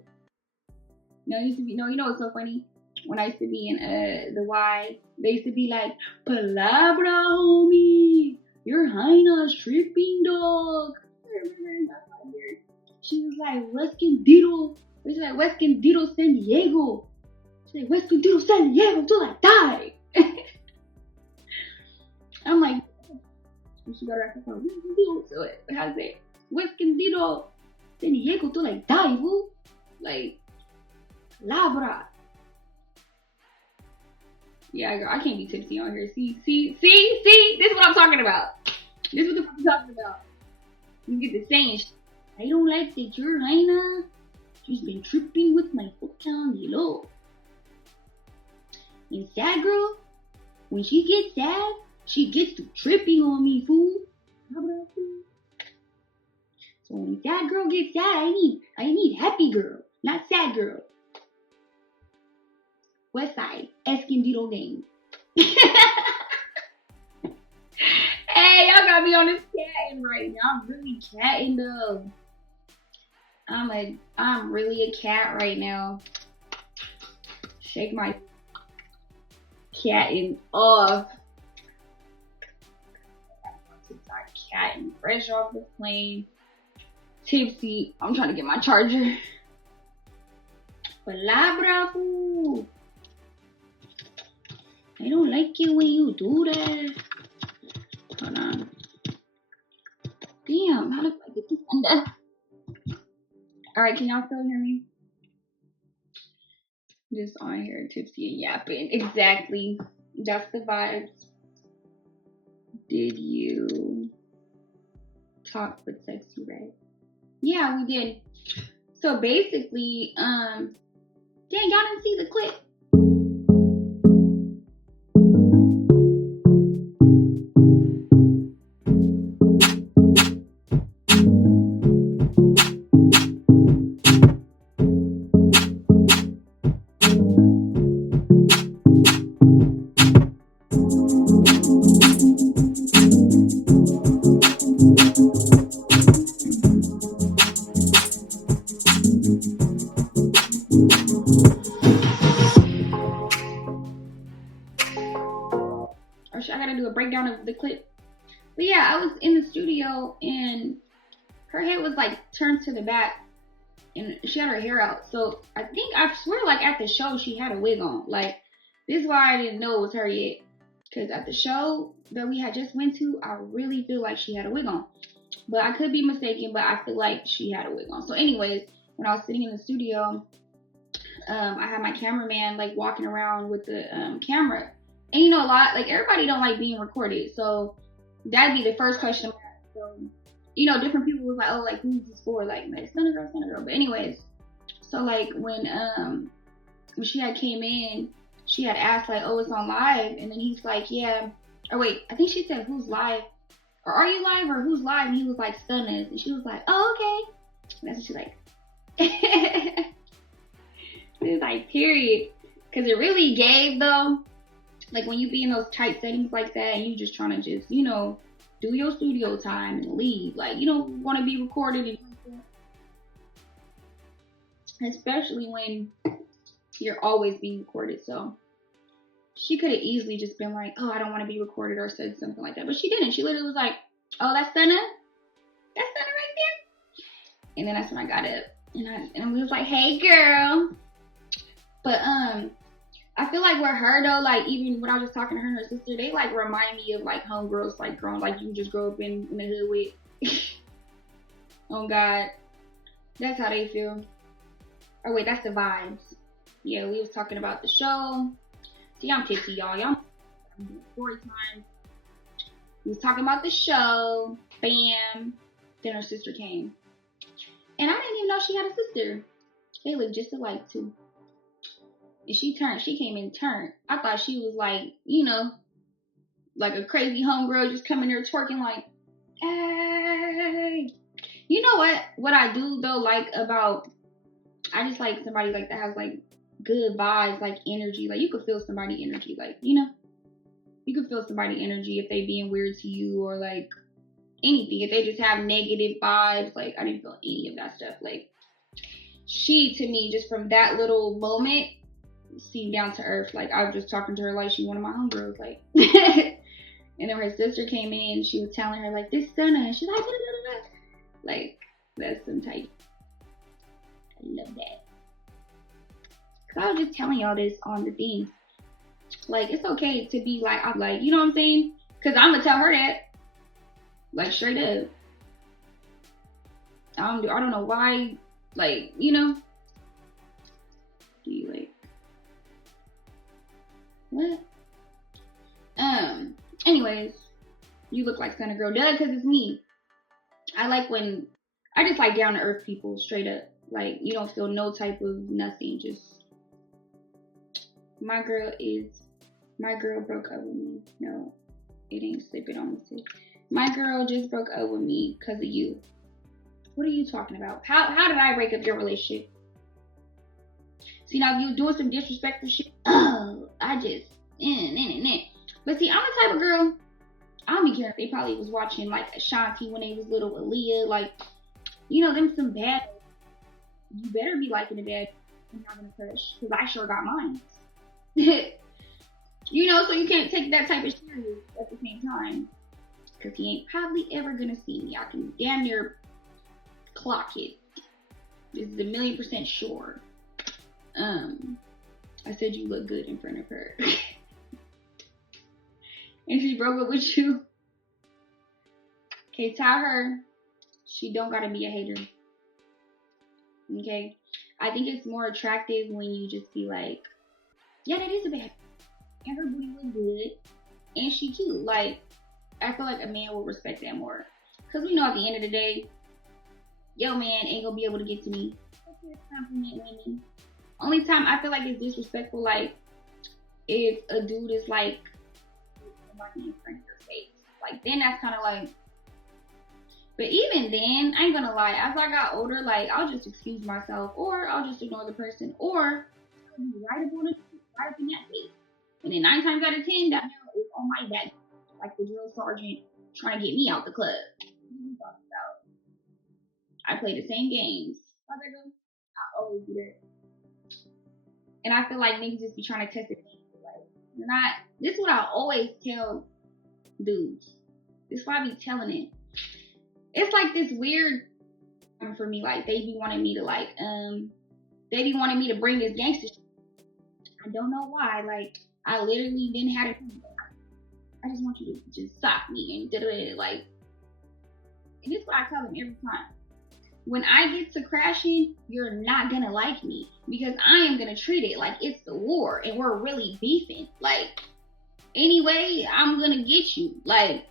No, you know what's so funny? When I used to be in the Y, they used to be like, Palabra, homie. You're Heina's tripping dog. I remember that here. She was like, Wescondido. She was like, Wescondido, San Diego. She was like, Wescondido, San Diego till I die. I'm like, she got her ass on Wescondido. So how to say, Wescondido, San Diego till I die, boo. Like, Palabra. Yeah, girl, I can't be tipsy on here. See? This is what I'm talking about. This is what I'm talking about. You get the saying, I don't like that you're Heina. She's been tripping with my foot on the low. And sad girl, when she gets sad, she gets to tripping on me, fool. How about that? So when sad girl gets sad, I need happy girl, not sad girl. West Side, Escondido gang. Hey, y'all got me on this catting right now. I'm really catting though. I'm really a cat right now. Shake my catting off. Catting fresh off the plane. Tipsy. I'm trying to get my charger. Palabra, fool. I don't like it when you do that. Hold on. Damn, how the fuck I get this under? Alright, can y'all still hear me? Just on here, tipsy and yapping. Exactly. That's the vibes. Did you talk with Sexy Red? Yeah, we did. So basically, dang, y'all didn't see the clip. Or I gotta do a breakdown of the clip. But yeah, I was in the studio and her head was like turned to the back and she had her hair out. So I swear like at the show she had a wig on. Like this is why I didn't know it was her yet. Cause at the show that we had just went to, I really feel like she had a wig on. But I could be mistaken, but I feel like she had a wig on. So anyways, when I was sitting in the studio, I had my cameraman like walking around with the camera. And you know, a lot, like everybody don't like being recorded. So that'd be the first question. So, you know, different people was like, oh, like who's this for? Like, Stunna Girl, Stunna Girl. But anyways, so like when she had came in, she had asked like, oh, it's on live. And then he's like, yeah. Or wait, I think she said, who's live? Or are you live or who's live? And he was like, Stunna. And she was like, oh, okay. And that's what she's like. It's like, period. Because it really gave, though. Like, when you be in those tight settings like that, and you just trying to just, you know, do your studio time and leave. Like, you don't want to be recorded. Especially when you're always being recorded. So, she could have easily just been like, oh, I don't want to be recorded or said something like that. But she didn't. She literally was like, oh, that's Stunna? That's Stunna right there? And then that's when I got up. And we was like, hey, girl. But, I feel like with her though, like even when I was talking to her and her sister, they like remind me of like homegirls, like grown, like you just grow up in the hood with. Oh God, that's how they feel. Oh wait, that's the vibes. Yeah, we was talking about the show. See, I'm tipsy, y'all. Y'all story time. We was talking about the show. Bam. Then her sister came, and I didn't even know she had a sister. They look just alike too. And she came in turned. I thought she was like, you know, like a crazy homegirl just coming there twerking like, hey. You know what? What I do though, like about, I just like somebody like that has like good vibes, like energy. Like you could feel somebody energy, like, you know, you could feel somebody energy if they being weird to you or like anything. If they just have negative vibes, like I didn't feel any of that stuff. Like she, to me, just from that little moment, seemed down to earth. Like I was just talking to her like she one of my homegirls, like. And then her sister came in and she was telling her like, this Stunna, and she's like, like that's some type. I love that. Cause I was just telling y'all this on the thing. Like it's okay to be like, I'm like, you know what I'm saying? Cause I'm gonna tell her that, like straight up. I don't know why, like, you know. Do you like? What? Anyways, you look like Stunna Girl. Duh, because it's me. I like when, I just like down to earth people, straight up. Like, you don't feel no type of nothing. Just, my girl broke up with me. No, it ain't slipping on me. My girl just broke up with me because of you. What are you talking about? How did I break up your relationship? See, now if you doing some disrespectful shit, oh, I just, But see, I'm the type of girl, I don't be caring if they probably was watching like Ashanti when they was little, Aaliyah, like, you know, them some bad, you better be liking the bad and having a crush, because I sure got mine. You know, so you can't take that type of serious at the same time, because he ain't probably ever gonna see me. I can damn near clock it. This is 1,000,000% sure. I said you look good in front of her. And she broke up with you. Okay, tell her she don't gotta be a hater. Okay? I think it's more attractive when you just be like, yeah, that is a bad, and her booty was good, and she cute. Like, I feel like a man will respect that more, cause we know at the end of the day, yo man ain't gonna be able to get to me. Compliment women. Only time I feel like it's disrespectful, like if a dude is like in front of your face, like then that's kind of like. But even then, I ain't gonna lie. As I got older, like I'll just excuse myself, or I'll just ignore the person, or I'll be right up on it, right up in that face. And then 9 times out of 10, that girl is on my back, like the drill sergeant trying to get me out the club. I play the same games. I always do that. And I feel like niggas just be trying to test it. Like, you're not. This is what I always tell dudes. This is why I be telling it. It's like this weird for me. Like they be wanting me to like, they be wanting me to bring this gangster shit. I don't know why. Like I literally didn't have it. I just want you to just stop me and da-da-da, like. And this is what I tell them every time. When I get to crashing, you're not gonna like me because I am gonna treat it like it's the war and we're really beefing. Like, anyway, I'm gonna get you. Like,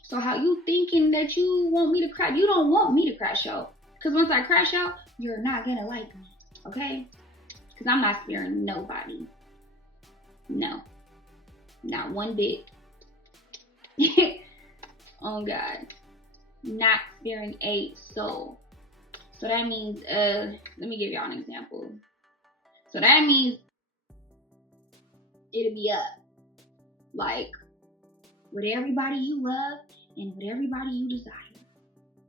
so how you thinking that you want me to crash? You don't want me to crash out. Because once I crash out, you're not gonna like me. Okay? Because I'm not sparing nobody. No. Not one bit. Oh God. Not sparing a soul. So that means, let me give y'all an example. So that means it'll be up. Like, with everybody you love and with everybody you desire.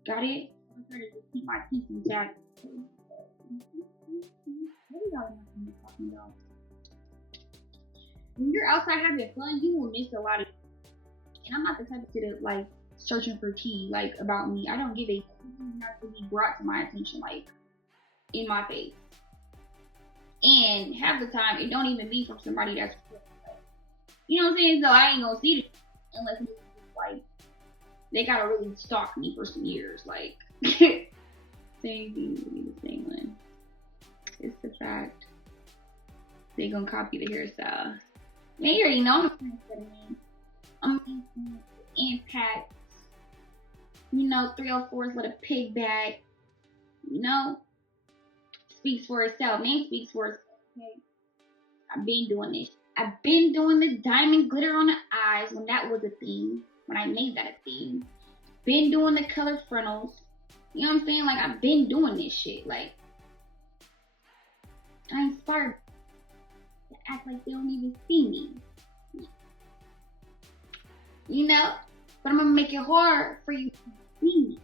Got it? I'm trying to just keep my peace intact. What are y'all talking about? When you're outside having fun, you will miss a lot of. And I'm not the type of kid that like searching for tea like about me. I don't give a not to be brought to my attention like in my face. And half the time it don't even be from somebody that's, you know what I'm saying? So I ain't gonna see it unless it's like they gotta really stalk me for some years. Like same thing will be the same one. It's the fact they gonna copy the hairstyle. Man, you already know I'm impact. You know, 304s with a pig bag. You know, speaks for itself. Name speaks for itself. Okay? I've been doing this. I've been doing the diamond glitter on the eyes when that was a thing. When I made that a thing. Been doing the color frontals. You know what I'm saying? Like, I've been doing this shit. Like, I inspired to act like they don't even see me. You know? But I'm gonna make it hard for you to see me.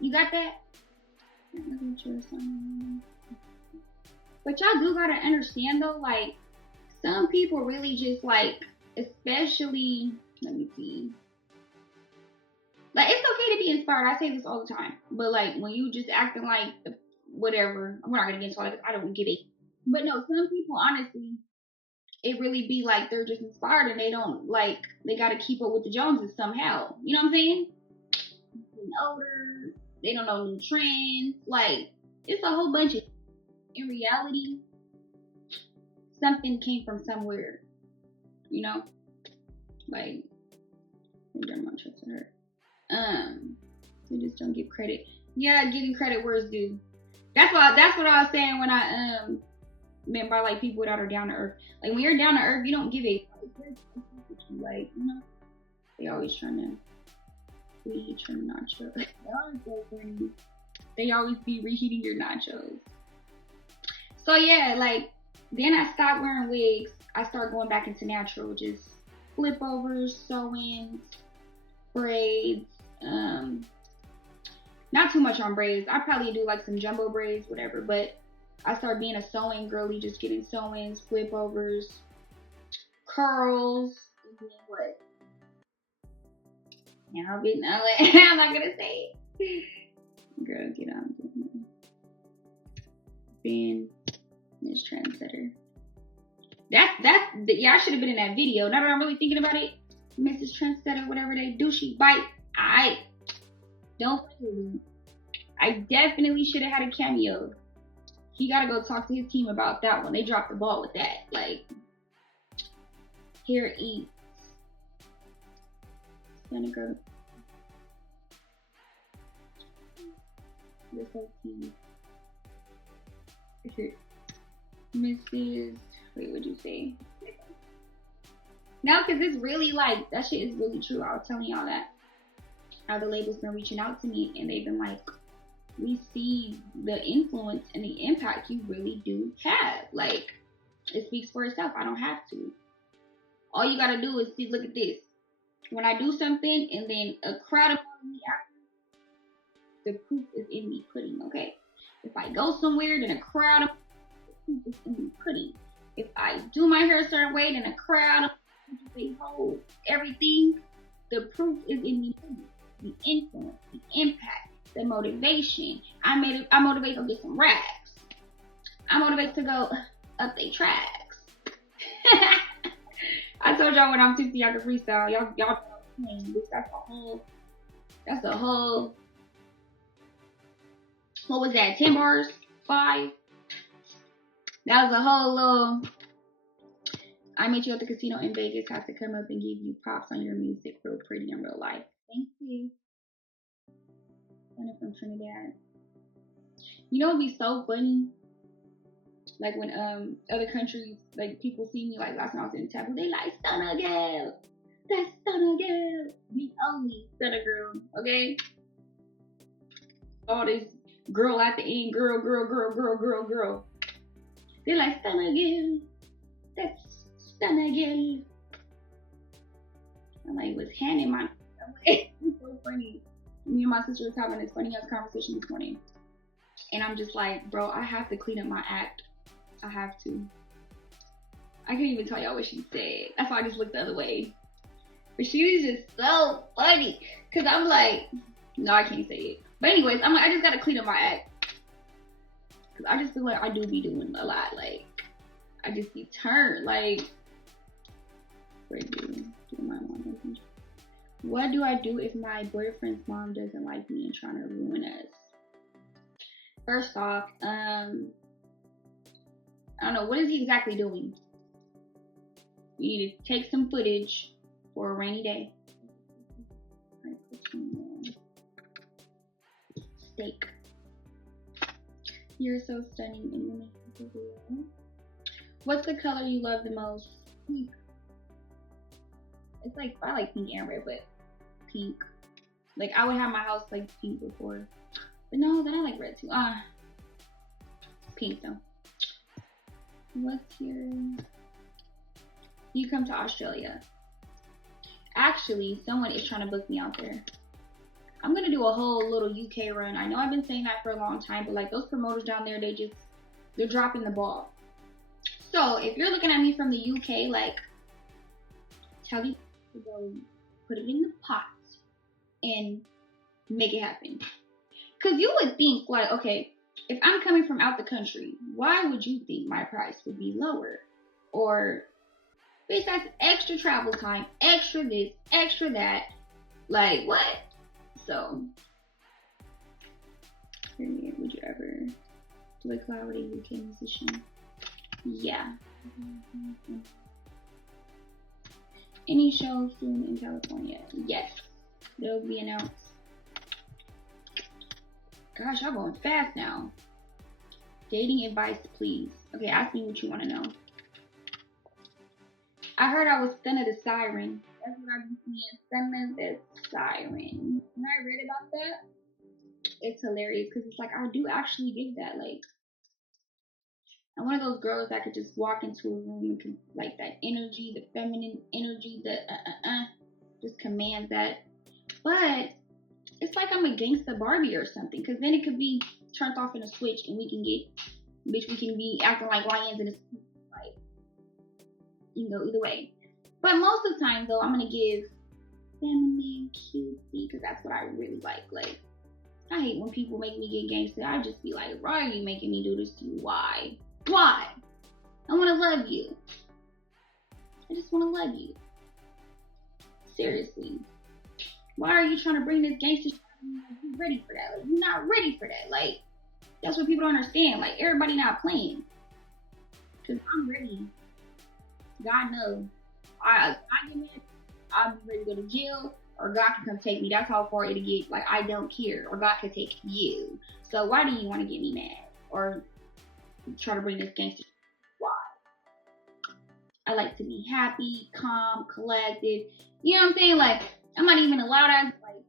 You got that? But y'all do gotta understand though, like, some people really just like, especially, let me see. Like, it's okay to be inspired. I say this all the time. But like, when you just acting like whatever, we're not gonna get into all that. I don't give a. But no, some people honestly, it really be like they're just inspired and they don't like, they gotta keep up with the Joneses somehow. You know what I'm saying? Getting older, they don't know new trends. Like, it's a whole bunch of, in reality, something came from somewhere. You know? Like, they're my trust to her. They just don't give credit. Yeah, giving credit where it's due. That's what I was saying when I meant by like people that are down to earth. Like, when you're down to earth, you don't give a like, you know, they always trying to reheat your nachos. They always be reheating your nachos. So yeah, like, then I stopped wearing wigs. I started going back into natural, just flip overs, sew-ins, braids. Not too much on braids. I probably do like some jumbo braids, whatever, but I started being a sewing girly, just getting sew-ins, flip overs, curls, and then what? Now I'm not gonna say it. Girl, get on. Being Miss Trendsetter. Yeah, I should have been in that video. Now that I'm really thinking about it, Mrs. Trendsetter, whatever they do, she bite. Don't play with me. I definitely should have had a cameo. He gotta go talk to his team about that one. They dropped the ball with that. Like, here eats. Stunna Girl. This whole team. Here. Mrs. Wait, what'd you say? Now, because it's really like, that shit is really true. I was telling y'all that. How the label's been reaching out to me and they've been like, we see the influence and the impact you really do have. Like, it speaks for itself. I don't have to. All you gotta do is see, look at this. When I do something and then a crowd of me after, the proof is in the pudding, okay? If I go somewhere, then a crowd of the proof is in the pudding. If I do my hair a certain way, then a crowd of they hold everything. The proof is in the pudding. The influence, the impact, the motivation. I motivate to go get some rags. I motivate to go up they tracks. I told y'all when I'm 60 I can freestyle. Y'all that's a whole what was that, 10 bars? 5? That was a whole little I met you at the casino in Vegas, have to come up and give you props on your music, real pretty in real life. Thank you. From Trinidad. You know, it'd be so funny. Like when other countries, like people see me, like last time I was in Tampa, they like Stunna Girl. That's Stunna Girl. The only Stunna Girl, okay? All this girl at the end, girl. They're like Stunna Girl. That's Stunna Girl. I'm like, what's hand in my it's so funny. Me and my sister was having this funny ass conversation this morning. And I'm just like, bro, I have to clean up my act. I have to. I can't even tell y'all what she said. That's why I just looked the other way. But she was just so funny. Cause I'm like, no, I can't say it. But anyways, I'm like, I just gotta clean up my act. Cause I just feel like I do be doing a lot. Like, I just be turned. Like, what do I do if my boyfriend's mom doesn't like me and trying to ruin us? First off, I don't know, what is he exactly doing? You need to take some footage for a rainy day. Steak. You're so stunning and you make it real. What's the color you love the most? Pink. It's like, I like pink and red, but pink. Like, I would have my house like pink before. But no, then I like red too. Pink though. What's your... You come to Australia. Actually, someone is trying to book me out there. I'm gonna do a whole little UK run. I know I've been saying that for a long time, but like those promoters down there, they're dropping the ball. So if you're looking at me from the UK, like, tell me to go put it in the pot and make it happen. Cause you would think like, okay, if I'm coming from out the country, why would you think my price would be lower? Or bitch, that's extra travel time, extra this, extra that. Like, what? So, would you ever do a collab with a UK musician? Yeah. Any shows soon in California? Yes. They'll be announced. Gosh, y'all going fast now. Dating advice, please. Okay, ask me what you want to know. I heard I was Stunna the Siren. That's what I've been seeing. Stunna the Siren. When I read about that, it's hilarious because it's like I do actually get that. Like, I'm one of those girls that could just walk into a room and can, like, that energy, the feminine energy, the just commands that. But it's like I'm a gangsta Barbie or something, because then it could be turned off in a switch and we can be acting like lions in a switch. Like, you can go either way. But most of the time, though, I'm going to give feminine, cutesy, because that's what I really like. Like, I hate when people make me get gangster. I just be like, why are you making me do this to you? Why? Why? I want to love you. I just want to love you. Seriously. Why are you trying to bring this gangster shit? You're ready for that. Like, you're not ready for that. Like, That's what people don't understand. Like, everybody not playing. Because I'm ready. God knows. I get mad, I'll be ready to go to jail, or God can come take me. That's how far it'll get. Like, I don't care. Or God can take you. So why do you want to get me mad? Or try to bring this gangster? Why? I like to be happy, calm, collected. You know what I'm saying? Like, I'm not even allowed as, like,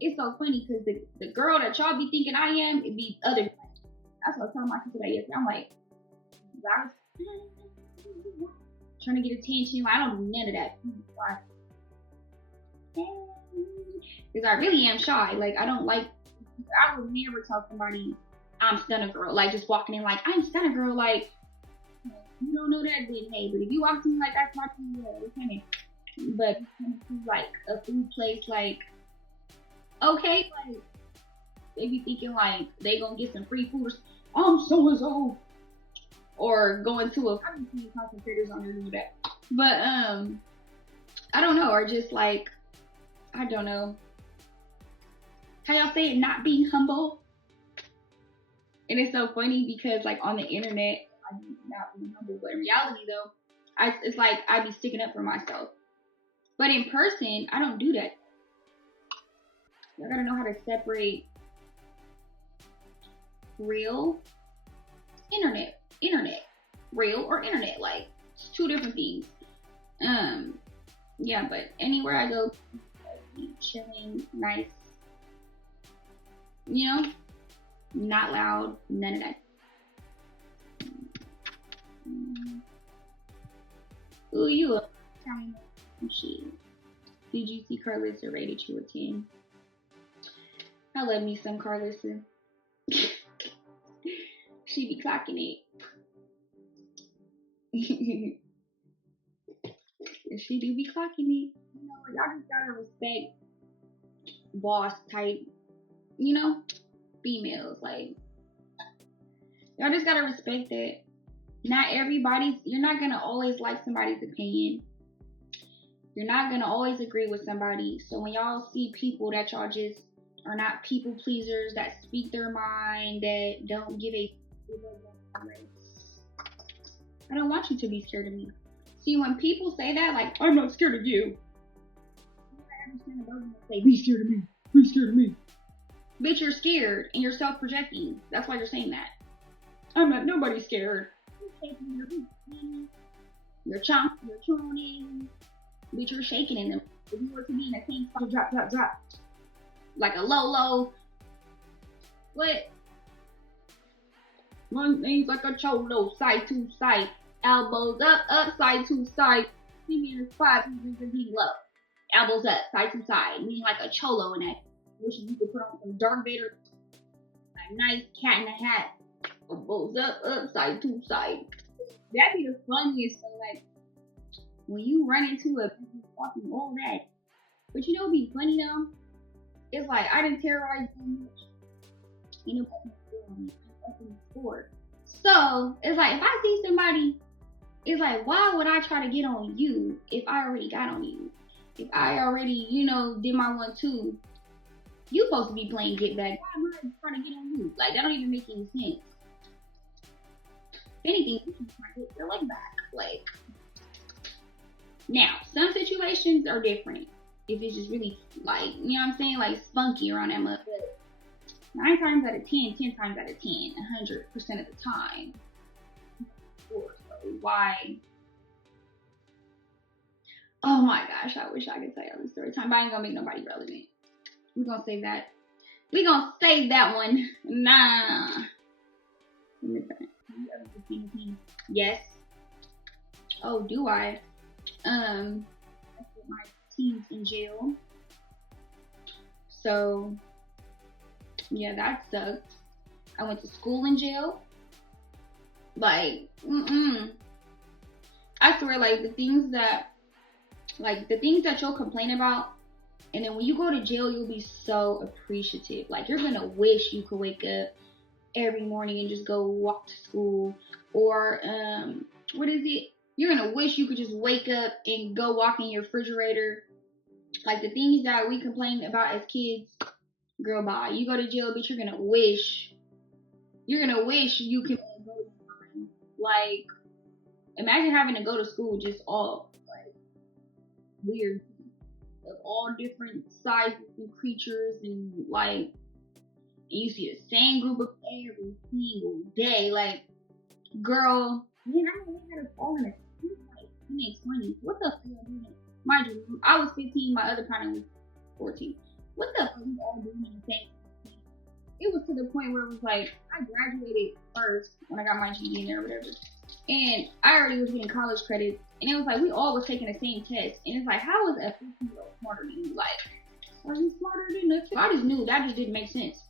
it's so funny because the girl that y'all be thinking I am, it be other. That's what I was telling my sister that yesterday. I'm like, guys, trying to get attention. I don't do none of that. Because I really am shy. Like, I don't like, I would never tell somebody I'm Stunna Girl. Like, just walking in like, I'm Stunna Girl. Like, you don't know that, then hey. But if you walk to me like that's not you, it's coming. But like a food place, like, okay, like, they be thinking like they gonna get some free food or I'm so and so. Or going to a, I've been seeing content creators on there do that. But I don't know, or just like, I don't know. How y'all say it, not being humble? And it's so funny because like on the internet, I'm not being humble, but in reality though, it's like I be sticking up for myself. But in person, I don't do that. Y'all gotta know how to separate real internet, real or internet. Like, it's two different things. Yeah, but anywhere I go, chilling, nice, you know, not loud, none of that. Ooh, you a shit. Did you see Carlissa rated you a 10? I love me some Carlissa. She be clocking it. She do be clocking it. You know, y'all just gotta respect boss type, you know, females. Like, y'all just gotta respect that. Not everybody's, you're not gonna always like somebody's opinion. You're not gonna always agree with somebody. So when y'all see people that y'all just are not people pleasers, that speak their mind, that don't give a, I don't want you to be scared of me. See, when people say that, like, I'm not scared of you, I understand the person that say, be scared of me, be scared of me. Bitch, you're scared and you're self-projecting. That's why you're saying that. I'm not, nobody's scared. You're choning. Bitch, you're shaking in them. If you were to be in a tank, drop, drop, drop. Like a Lola. What? One thing's like a cholo, side to side. Elbows up, side to side. See me in the spot, being low. Elbows up, side to side. Meaning like a cholo in that. Wish you could put on some Darth Vader. A nice cat in a hat. Elbows up, side to side. That'd be the funniest. So like, when you run into a fucking all that. But you know what'd be funny though? It's like, I didn't terrorize them much. You know, up in the sport. So it's like, if I see somebody, it's like, why would I try to get on you if I already got on you? If I already, you know, did my 1-2, you supposed to be playing get back. Why am I trying to get on you? Like, that don't even make any sense. If anything, you can try to get your leg back. Like, now, some situations are different. If it's just really, like, you know what I'm saying? Like, spunky around that mother. 9 times out of 10, 10 times out of 10, 100% of the time. So why? Oh my gosh, I wish I could tell y'all this story time, but I ain't gonna make nobody relevant. We're gonna save that. We're gonna save that one. Nah. Yes. Oh, do I? I put my teens in jail. So yeah, that sucks. I went to school in jail. Like, I swear, like, the things that you'll complain about, and then when you go to jail, you'll be so appreciative. Like, you're gonna wish you could wake up every morning and just go walk to school. Or, what is it? You're gonna wish you could just wake up and go walk in your refrigerator. Like, the things that we complain about as kids, girl, bye. You go to jail, bitch, you're gonna wish you're gonna wish you could go to mine. Like, imagine having to go to school just all like weird, of all different sizes and creatures, and like you see the same group of every single day. Like, girl, man, I know we had us all in a like teenage 20s. What the fuck are you doing? Mind you, I was 15, my other partner was 14. What the fuck are we all doing in the same? It was to the point where it was like, I graduated first when I got my GED in there or whatever. And I already was getting college credits. And it was like, we all was taking the same test. And it's like, how is a 15-year-old smarter than you? Like, are you smarter than us? I just knew that just didn't make sense.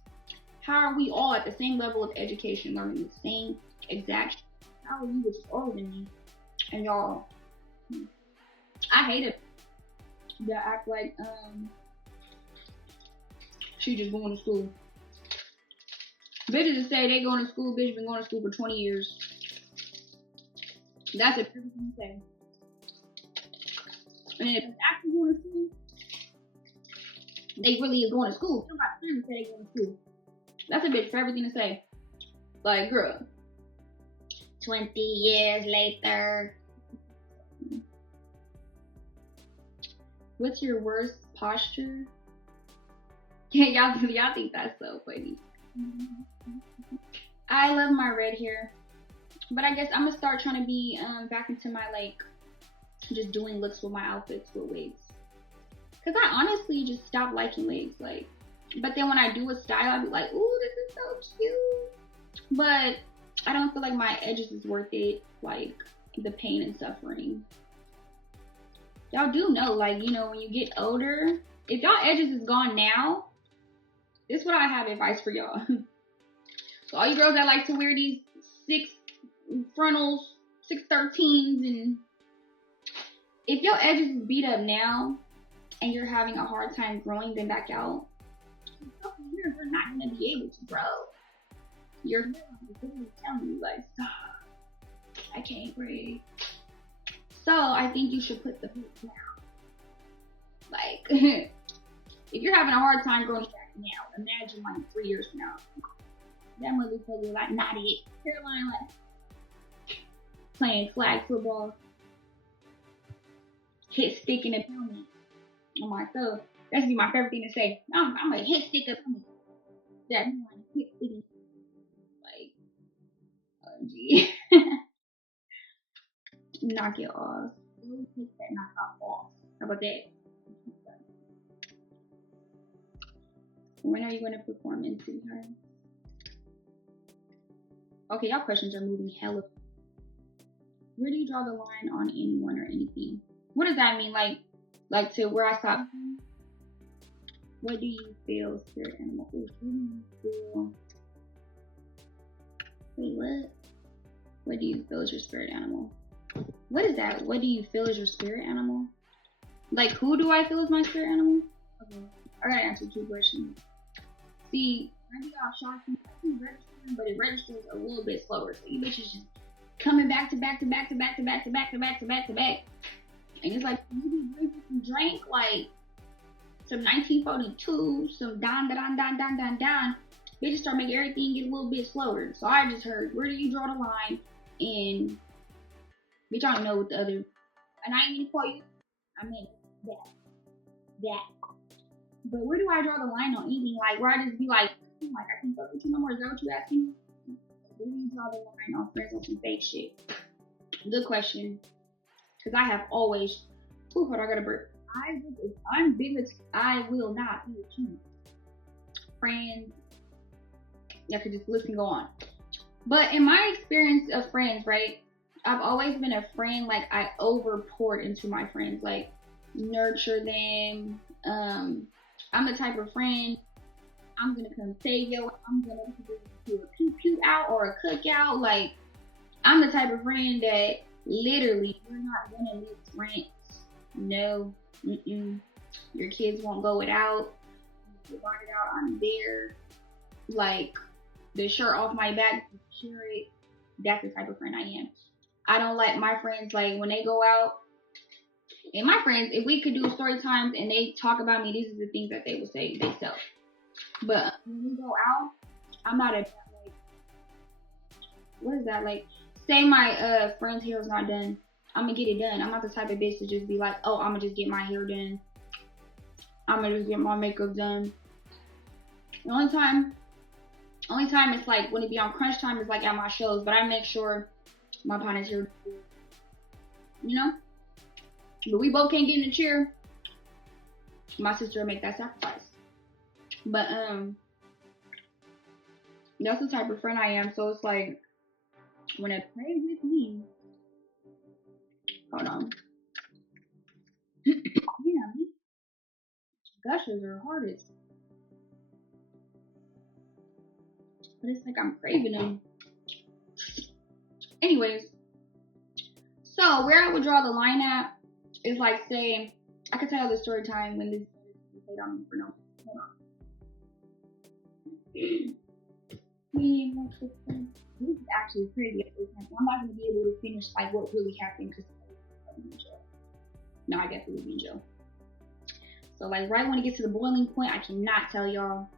How are we all at the same level of education, learning the same exact? How are you which is older than me? And y'all, I hate it. That act like, she just going to school. Bitches that say they going to school, bitch been going to school for 20 years. That's a perfect thing to say. And if it's actually going to school, they really is going to school. They don't got time to say they going to school. That's a bitch favorite thing to say. Like, girl, 20 years later. What's your worst posture? Yeah, y'all think that's so funny. I love my red hair, but I guess I'm gonna start trying to be back into my like just doing looks with my outfits with wigs, cause I honestly just stopped liking wigs. Like, but then when I do a style, I'll be like, ooh, this is so cute. But I don't feel like my edges is worth it. Like the pain and suffering. Y'all do know, like, you know, when you get older, if y'all edges is gone now, this is what I have advice for y'all. So all you girls that like to wear these 6 frontals, 613s, and if your edges is beat up now and you're having a hard time growing them back out, you're not gonna be able to grow. Your hair is telling you like, I can't breathe. So I think you should put the hood down. Like, if you're having a hard time growing back now, imagine like 3 years from now. That motherfucker like not it. Caroline like playing flag football, hit stick in the helmet on my thug. That's be my favorite thing to say. I'm a hit stick up. That one hit stick. Like, oh gee. Knock it off. Take that knock off. How about that? When are you going to perform in Sweetheart? Okay, y'all questions are moving hella. Where do you draw the line on anyone or anything? What does that mean? Like to where I stop? What do you feel, spirit animal? What do you feel? Wait, what? What do you feel is your spirit animal? What is that? What do you feel is your spirit animal? Like, who do I feel is my spirit animal? Okay, I gotta answer 2 questions. See, maybe y'all shocked me. I keep registering, but it registers a little bit slower. So you bitches just coming back to back to back to back to back to back to back to back to back. And it's like, you be drinking some drink, like some 1942, some don. Bitches start making everything get a little bit slower. So I just heard, where do you draw the line? And bitch, I don't know what the other, and I ain't gonna call you, I mean that. But where do I draw the line on anything? Like, where I just be like I can't fuck with you no more. Is that what you asking? Where do you draw the line on friends on some fake shit? Good question. Cause I have always, hold on, I got a burp. I'm big as I will not be with you. Friends, y'all could just listen, go on. But in my experience of friends, right? I've always been a friend, like I over poured into my friends, like nurture them. I'm the type of friend, I'm gonna come save you. I'm gonna do a pew out or a cookout. Like, I'm the type of friend that literally, we're not gonna live rent. No, your kids won't go without. You want it out, I'm there. Like, the shirt off my back, share it. That's the type of friend I am. I don't like my friends, like, when they go out, and my friends, if we could do story times and they talk about me, these are the things that they would say themselves. But when we go out, I'm not a like what is that? Like, say my friend's hair is not done, I'm gonna get it done. I'm not the type of bitch to just be like, oh, I'm gonna just get my hair done. I'm gonna just get my makeup done. The only time it's like when it be on crunch time is like at my shows, but I make sure my partner's here, you know. But we both can't get in the chair. My sister will make that sacrifice. But that's the type of friend I am. So it's like when it plays with me, hold on. Yeah, gushers are hardest. But it's like I'm craving them. Anyways, so where I would draw the line at is like, say, I could tell the story time when this played on me for no. Hold on. This is actually crazy. I'm not gonna be able to finish like what really happened because no, I guess it would be in jail. So like right when it gets to the boiling point, I cannot tell y'all.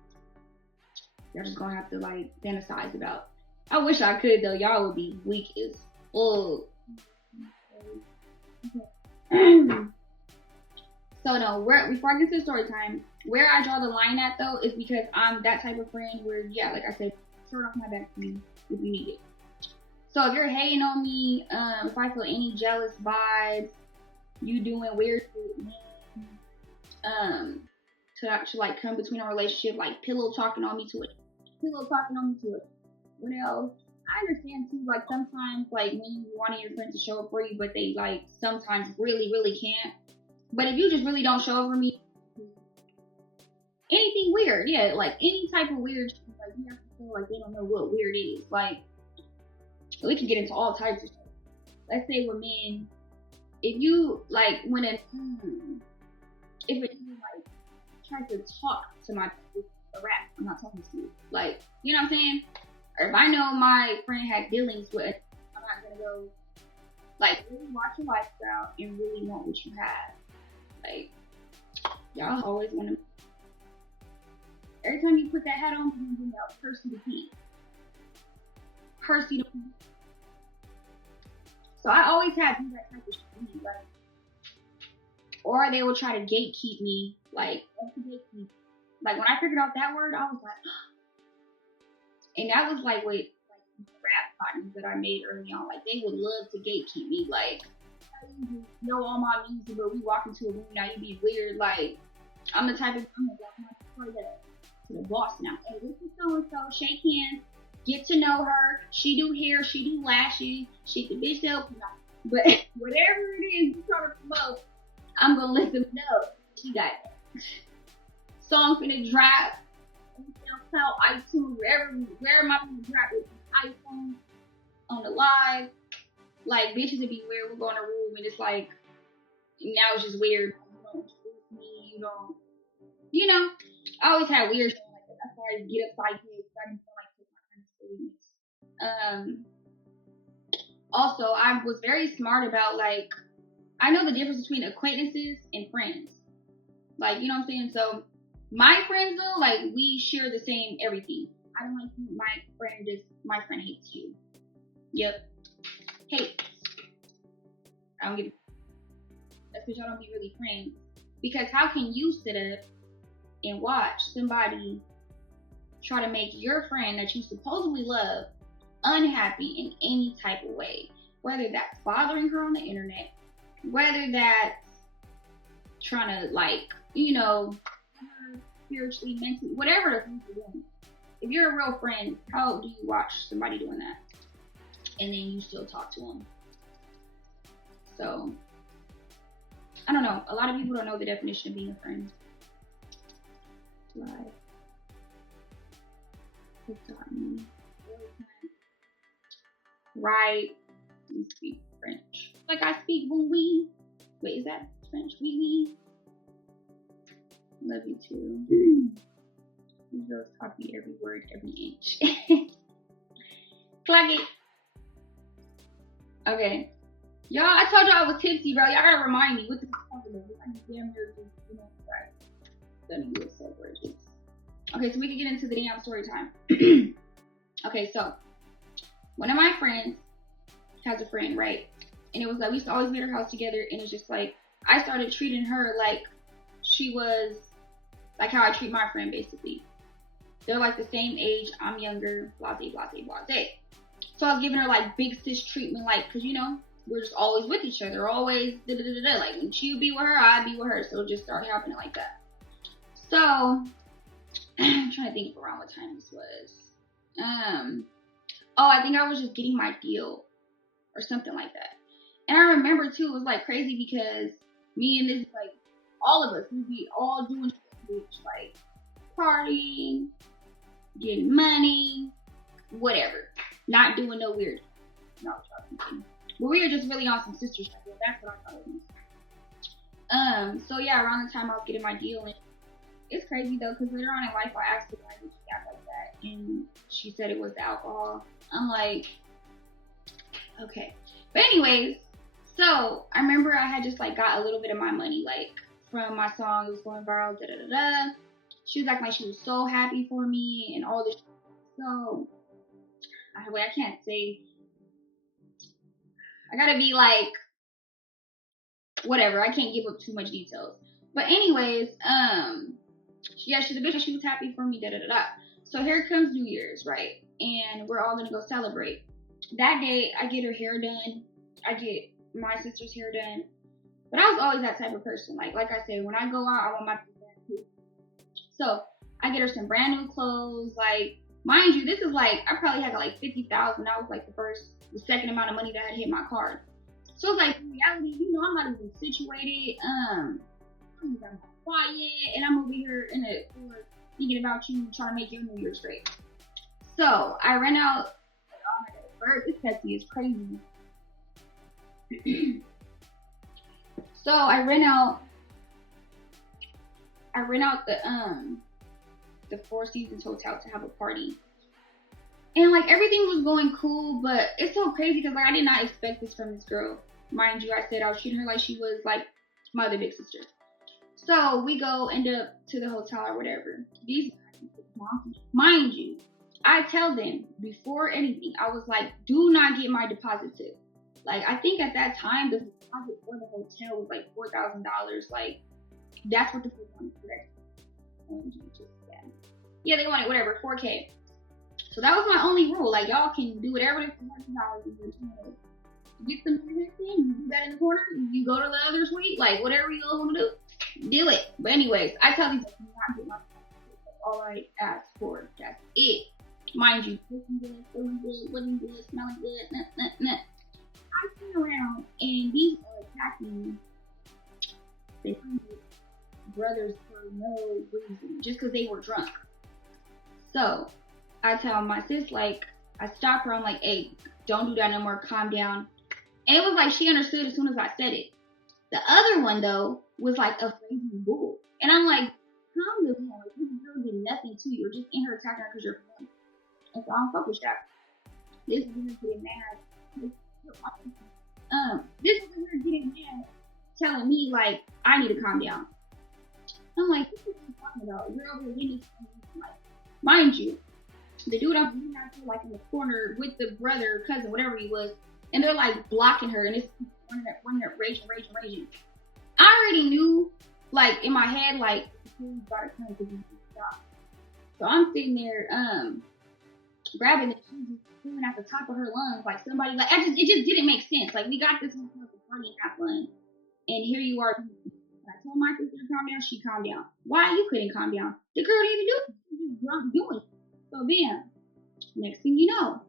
Y'all just gonna have to like fantasize about. I wish I could though. Y'all would be weak as fuck. So no, before I get to the story time, where I draw the line at though is because I'm that type of friend where, yeah, like I said, shirt off my back for you if you need it. So if you're hating on me, if I feel any jealous vibes, you doing weird shit, to actually like come between a relationship, like pillow talking on me to it. What else? I understand too, like sometimes like when you wanted your friends to show up for you, but they like sometimes really, really can't. But if you just really don't show up for me, anything weird, yeah, like any type of weird, like you have to feel like they don't know what weird is. Like we can get into all types of stuff. Let's say with men, if you like when if you like try to talk to my a rap, I'm not talking to you. Like, you know what I'm saying? Or if I know my friend had dealings with, I'm not gonna go like really watch your lifestyle and really want what you have. Like, y'all always want to. Every time you put that hat on, you bring out Percy the Pig. Percy the Pig. So I always have that type of shit, like, or they will try to gatekeep me, like, gatekeep. Like when I figured out that word, I was like, and that was like with like rap partners that I made early on. Like they would love to gatekeep me, like. You know all my music, but we walk into a room now, you be weird. Like I'm the type of I'm gonna walk to the boss now. Hey, this is so and so. Shake hands, get to know her. She do hair, she do lashes, she the bitch help. But whatever it is you trying to promote, I'm gonna let them know she got that. Song finna drop. SoundCloud, iTunes, wherever my people drop it, iPhone, on the live. Like bitches would be weird. We'll go in a room and it's like now it's just weird. You don't introduce me. You don't. You know. I always had weird shit like that. That's why I get upside here. I didn't feel like taking my kind of silliness. Also, I was very smart about like I know the difference between acquaintances and friends. Like you know what I'm saying. So my friends though, like we share the same everything. I don't like you. My friend hates you. Yep. Hate. I don't give a. That's because y'all don't be really friends. Because how can you sit up and watch somebody try to make your friend that you supposedly love unhappy in any type of way? Whether that's bothering her on the internet, whether that's trying to like, you know, spiritually, mentally, whatever the things you're doing. If you're a real friend, how do you watch somebody doing that? And then you still talk to them. So, I don't know. A lot of people don't know the definition of being a friend. Like, right. We speak French. Like I speak oui. Wait, is that French? Oui. Love you too. You girls copy every word, every inch. Clock it. Okay. Y'all, I told y'all I was tipsy, bro. Y'all gotta remind me what the fuck is this? I damn near just, you know, right. Let me get so gorgeous. Okay, so we can get into the damn story time. Okay, so one of my friends has a friend, right? And it was like we used to always be at her house together, and it's just like I started treating her like she was like how I treat my friend, basically. They're like the same age, I'm younger, blase, blase, blase. So I was giving her like big sis treatment, like, cause you know, we're just always with each other, always da da da da. Like when she would be with her, I'd be with her. So it just started happening like that. So I'm trying to think around what time this was. Oh, I think I was just getting my deal or something like that. And I remember too, it was like crazy because me and this, like, all of us, we'd be all doing shit, like partying, getting money, whatever. Not doing no weird. No, but we were just really on some sister stuff. That's what I thought it was. So yeah, around the time I was getting my deal, and it's crazy though, because later on in life I asked her why she got like that, and she said it was the alcohol. I'm like, okay. But anyways, so I remember I had just like got a little bit of my money, like from my song. It was going viral, da da da da. She was acting like she was so happy for me and all this. So, I can't say. I gotta be like, whatever. I can't give up too much details. But anyways, yeah, she's a bitch. She was happy for me, da da da da. So here comes New Year's, right? And we're all gonna go celebrate. That day, I get her hair done. I get my sister's hair done. But I was always that type of person. Like I said, when I go out, I want my too. So I get her some brand new clothes. Like, mind you, this is like, I probably had like 50,000. That was like the second amount of money that had hit my card. So it's like, in reality, you know, I'm not even situated. I'm quiet, and I'm over here in a store thinking about you, trying to make your New Year's great. So I ran out. Oh my God, this Pepsi is crazy. So I rent out the Four Seasons Hotel to have a party. And like everything was going cool, but it's so crazy because like I did not expect this from this girl. Mind you, I said I was treating her like she was like my other big sister. So we end up to the hotel or whatever. These guys, mind you, I tell them before anything, I was like, do not get my deposit tip. Like, I think at that time, the deposit for the hotel was like $4,000. Like, that's what the food wanted for that. Yeah, they wanted whatever, $4K. So that was my only rule. Like, y'all can do whatever the $4,000 is. Get some thing, you do that in the corner, you go to the other suite, like, whatever you all want to do it. But anyways, I tell these people not get my deposit. That's all I ask for. That's it. Mind you, looking good, feeling good, looking good, smelling good, nah. I turn around and these are attacking their brothers for no reason, just because they were drunk. So I tell my sis, like, I stop her, I'm like, hey, don't do that no more, calm down. And it was like she understood as soon as I said it. The other one though was like a crazy bull. And I'm like, calm the hell, like, this girl did nothing to you, or just in her attacking her because you're fun. And so I don't fuck with that. This is her getting mad. This is her getting mad, telling me like I need to calm down. I'm like, what are you talking about? You're over here getting like, mind you, the dude I'm looking at her like in the corner with the brother, cousin, whatever he was, and they're like blocking her, and it's running up, raging. I already knew, like in my head, like so I'm sitting there, grabbing it, she's just screaming at the top of her lungs, like somebody, like it just didn't make sense. Like we got this party and have fun, and here you are. I told my sister to calm down, she calmed down. Why you couldn't calm down? The girl didn't even do it. She was just drunk doing it. So bam, next thing you know,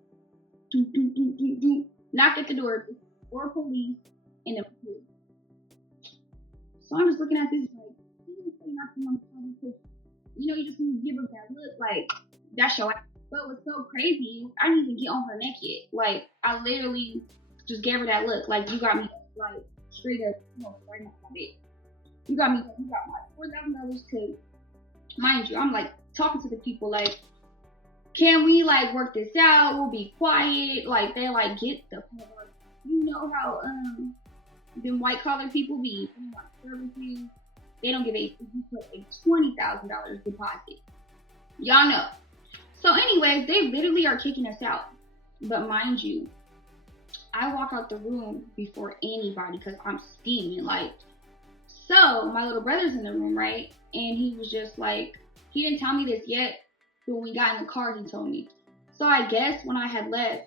knock at the door, or police, and the police. So I'm just looking at this like, you know, you just need to give her that look, like that's your ass. But what's so crazy is I didn't even get on her neck yet. Like I literally just gave her that look, like you got me, like straight up, right now, my bed. You got my $4,000 to, mind you, I'm like talking to the people like, can we like work this out? We'll be quiet. Like they like get the fuck. You know how them white collar people be. Services. They don't give you put a $20,000 deposit. Y'all know. So anyways, they literally are kicking us out. But mind you, I walk out the room before anybody because I'm steaming. Like, so my little brother's in the room, right? And he was just like, he didn't tell me this yet, but when we got in the car, he told me. So I guess when I had left,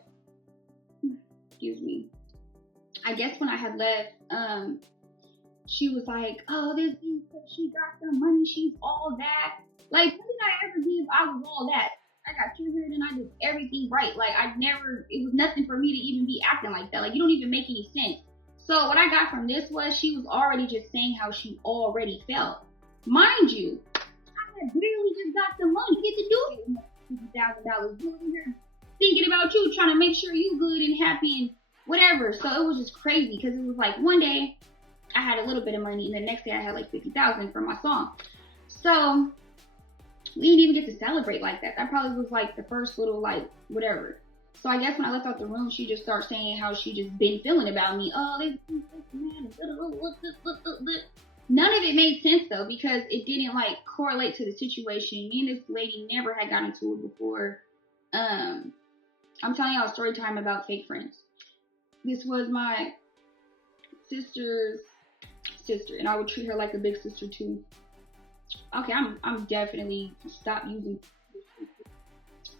excuse me, I guess when I had left, she was like, oh, this she got some money, she's all that. Like, when did I ever give I was all that? I got cheerleader and I did everything right. Like, it was nothing for me to even be acting like that. Like, you don't even make any sense. So what I got from this was she was already just saying how she already felt. Mind you, I had barely just got the money. Get to do it. $50,000. Thinking about you, trying to make sure you good and happy and whatever. So it was just crazy because it was like one day I had a little bit of money and the next day I had like 50,000 for my song. So we didn't even get to celebrate like that. That probably was like the first little like whatever. So I guess when I left out the room, she just started saying how she just been feeling about me. Oh, this man. None of it made sense though because it didn't like correlate to the situation. Me and this lady never had gotten into it before. I'm telling y'all a story time about fake friends. This was my sister's sister, and I would treat her like a big sister too. Okay, I'm definitely stop using.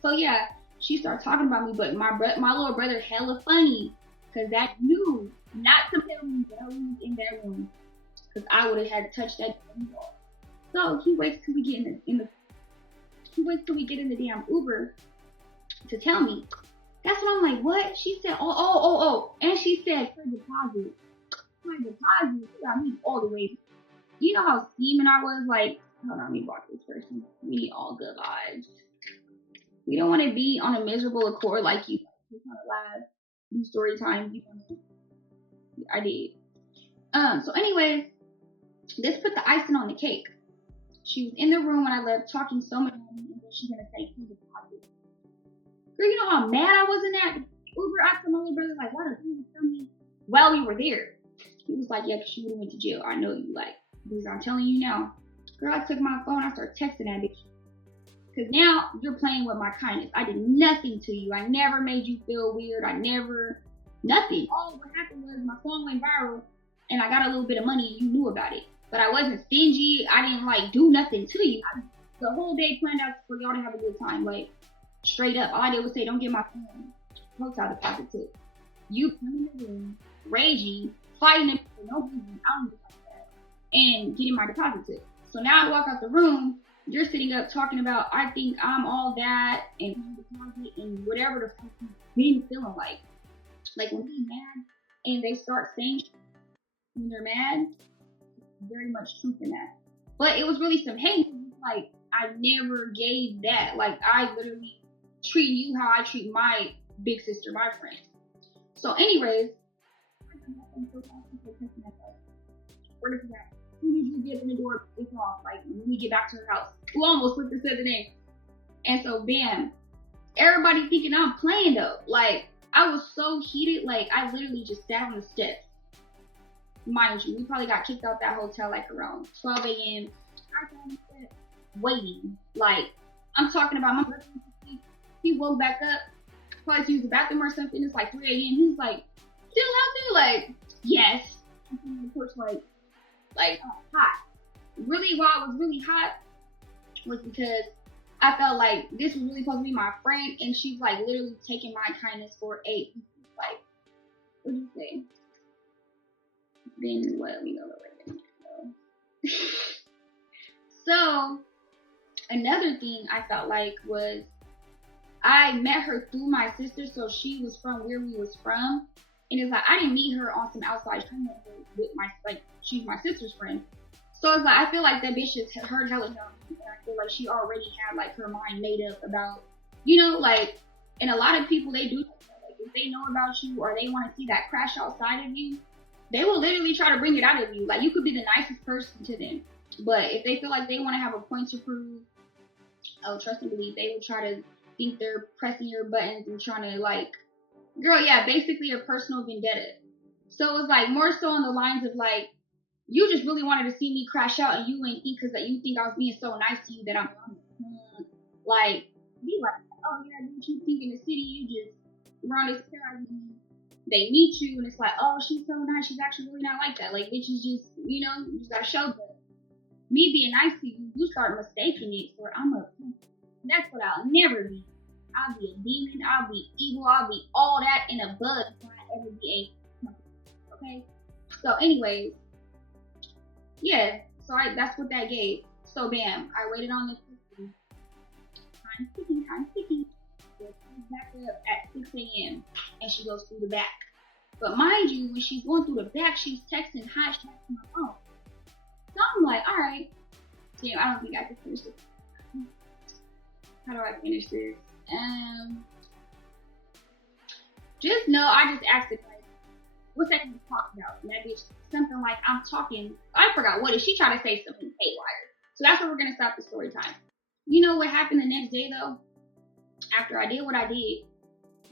So yeah, she started talking about me, but my little brother hella funny, cause that knew not to tell me that I was in that room, cause I would have had to touch that wall. So he waits till we get in the damn Uber to tell me. That's when I'm like, what? She said, oh, and she said her deposit. My deposit got me all the way. You know how scheming I was? Like, hold on, let me block this person. We need all good vibes. We don't want to be on a miserable accord like you. We want to laugh, do story time. I did. So anyways, this put the icing on the cake. She was in the room when I left talking so much, and then she's gonna say her deposit. Girl, you know how mad I was in that Uber? I told my little brother, like, why don't you tell me while we were there? He was like, yeah, because she would have went to jail. I know you, like, because I'm telling you now. Girl, I took my phone, I started texting that bitch. Because now you're playing with my kindness. I did nothing to you. I never made you feel weird. Nothing. All what happened was my song went viral and I got a little bit of money and you knew about it. But I wasn't stingy. I didn't, like, do nothing to you. The whole day planned out for y'all to have a good time. Like, straight up. All I did was say, don't get my phone. Hotel deposit too. You come in the room, raging, fighting for no reason. I don't know about that. And getting my deposit too. So now I walk out the room, you're sitting up talking about, I think I'm all that, and deposit, and whatever the fuck you've been feeling like. Like when he's mad, and they start saying when they're mad, very much truth in that. But it was really some hate. Like, I never gave that. Like, I literally treat you how I treat my big sister, my friend. So anyways, where did that? Who did you get in the door? It's off. Like, when we get back to her house. Who almost slipped and said the name. And so, bam. Everybody thinking I'm playing though. Like, I was so heated. Like, I literally just sat on the steps. Mind you, we probably got kicked out that hotel like around 12 a.m. I sat on the steps waiting. Like, I'm talking about my brother. He woke back up. Probably to use the bathroom or something. It's like 3 a.m. He's like, still out there? Like, yes. I'm on the porch like hot. Really, why it was really hot was because I felt like this was really supposed to be my friend, and she's like literally taking my kindness for a like, what do you say? Then what? We know what we're doing. So another thing I felt like was I met her through my sister, so she was from where we was from. And it's like, I didn't meet her on some outside street with my, like, she's my sister's friend. So it's like, I feel like that bitch just heard hella about me. And I feel like she already had, like, her mind made up about, you know, like, and a lot of people, they do, like, if they know about you or they want to see that crash outside of you, they will literally try to bring it out of you. Like, you could be the nicest person to them. But if they feel like they want to have a point to prove, oh, trust and believe, they will try to think they're pressing your buttons and trying to, like, girl, yeah, basically a personal vendetta. So it was like more so on the lines of like, you just really wanted to see me crash out and you ain't think because that you think I was being so nice to you that I'm like, be like, oh yeah, don't you think in the city you just around this time, they meet you and it's like, oh, she's so nice. She's actually really not like that. Like, bitches just, you know, you just gotta show them. Me being nice to you, you start mistaking it for that's what I'll never be. I'll be a demon, I'll be evil, I'll be all that in a bud before I ever be a, okay? So anyways, yeah, so that's what that gave. So bam, I waited on this person. Time's ticking. So she's back up at 6 a.m. and she goes through the back. But mind you, when she's going through the back, she's texting hi, she's texting my phone. So I'm like, all right, damn, I don't think I can finish this. How do I finish this? Just know I just asked it like, what's that you talk about? And that bitch something like I'm talking. I forgot what is she trying to say something haywire. So that's where we're gonna stop the story time. You know what happened the next day though? After I did what I did,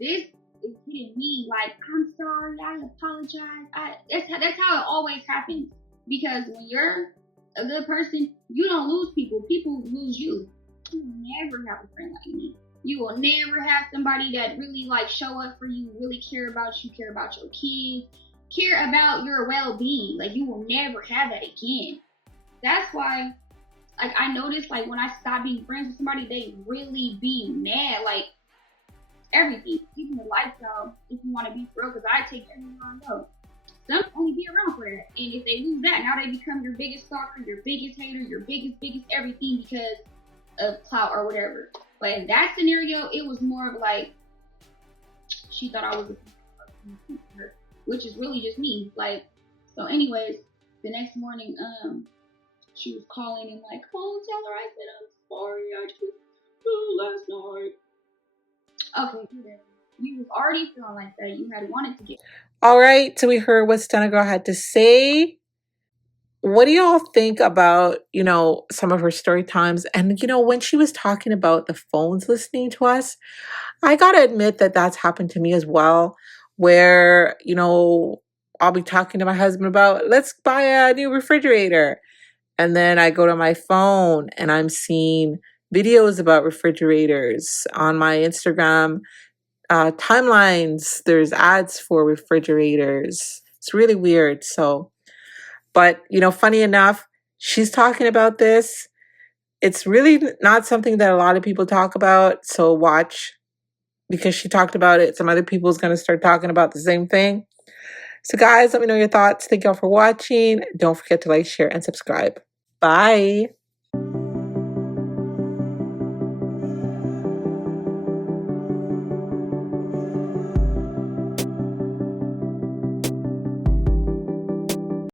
this is hitting me like I'm sorry, I apologize. That's how it always happens. Because when you're a good person, you don't lose people. People lose you. You will never have a friend like me. You will never have somebody that really like show up for you, really care about you, care about your kids, care about your well-being. Like you will never have that again. That's why, like I noticed, like when I stop being friends with somebody, they really be mad. Like everything, even the lifestyle. If you want to be real, because I take everyone I know. Some only be around for that, and if they lose that, now they become your biggest stalker, your biggest hater, your biggest everything because of clout or whatever. But in that scenario, it was more of like she thought I was a her, which is really just me. Like, so anyways, the next morning, she was calling and like, oh, tell her I said I'm sorry, I just last night. Okay, you was already feeling like that. You had wanted to get. All right, so we heard what Stunna Girl had to say. What do y'all think about, some of her story times? And, when she was talking about the phones listening to us, I got to admit that that's happened to me as well, where, I'll be talking to my husband about, let's buy a new refrigerator. And then I go to my phone and I'm seeing videos about refrigerators on my Instagram timelines. There's ads for refrigerators. It's really weird. But, funny enough, she's talking about this. It's really not something that a lot of people talk about. So watch, because she talked about it. Some other people's going to start talking about the same thing. So guys, let me know your thoughts. Thank y'all for watching. Don't forget to like, share, and subscribe. Bye.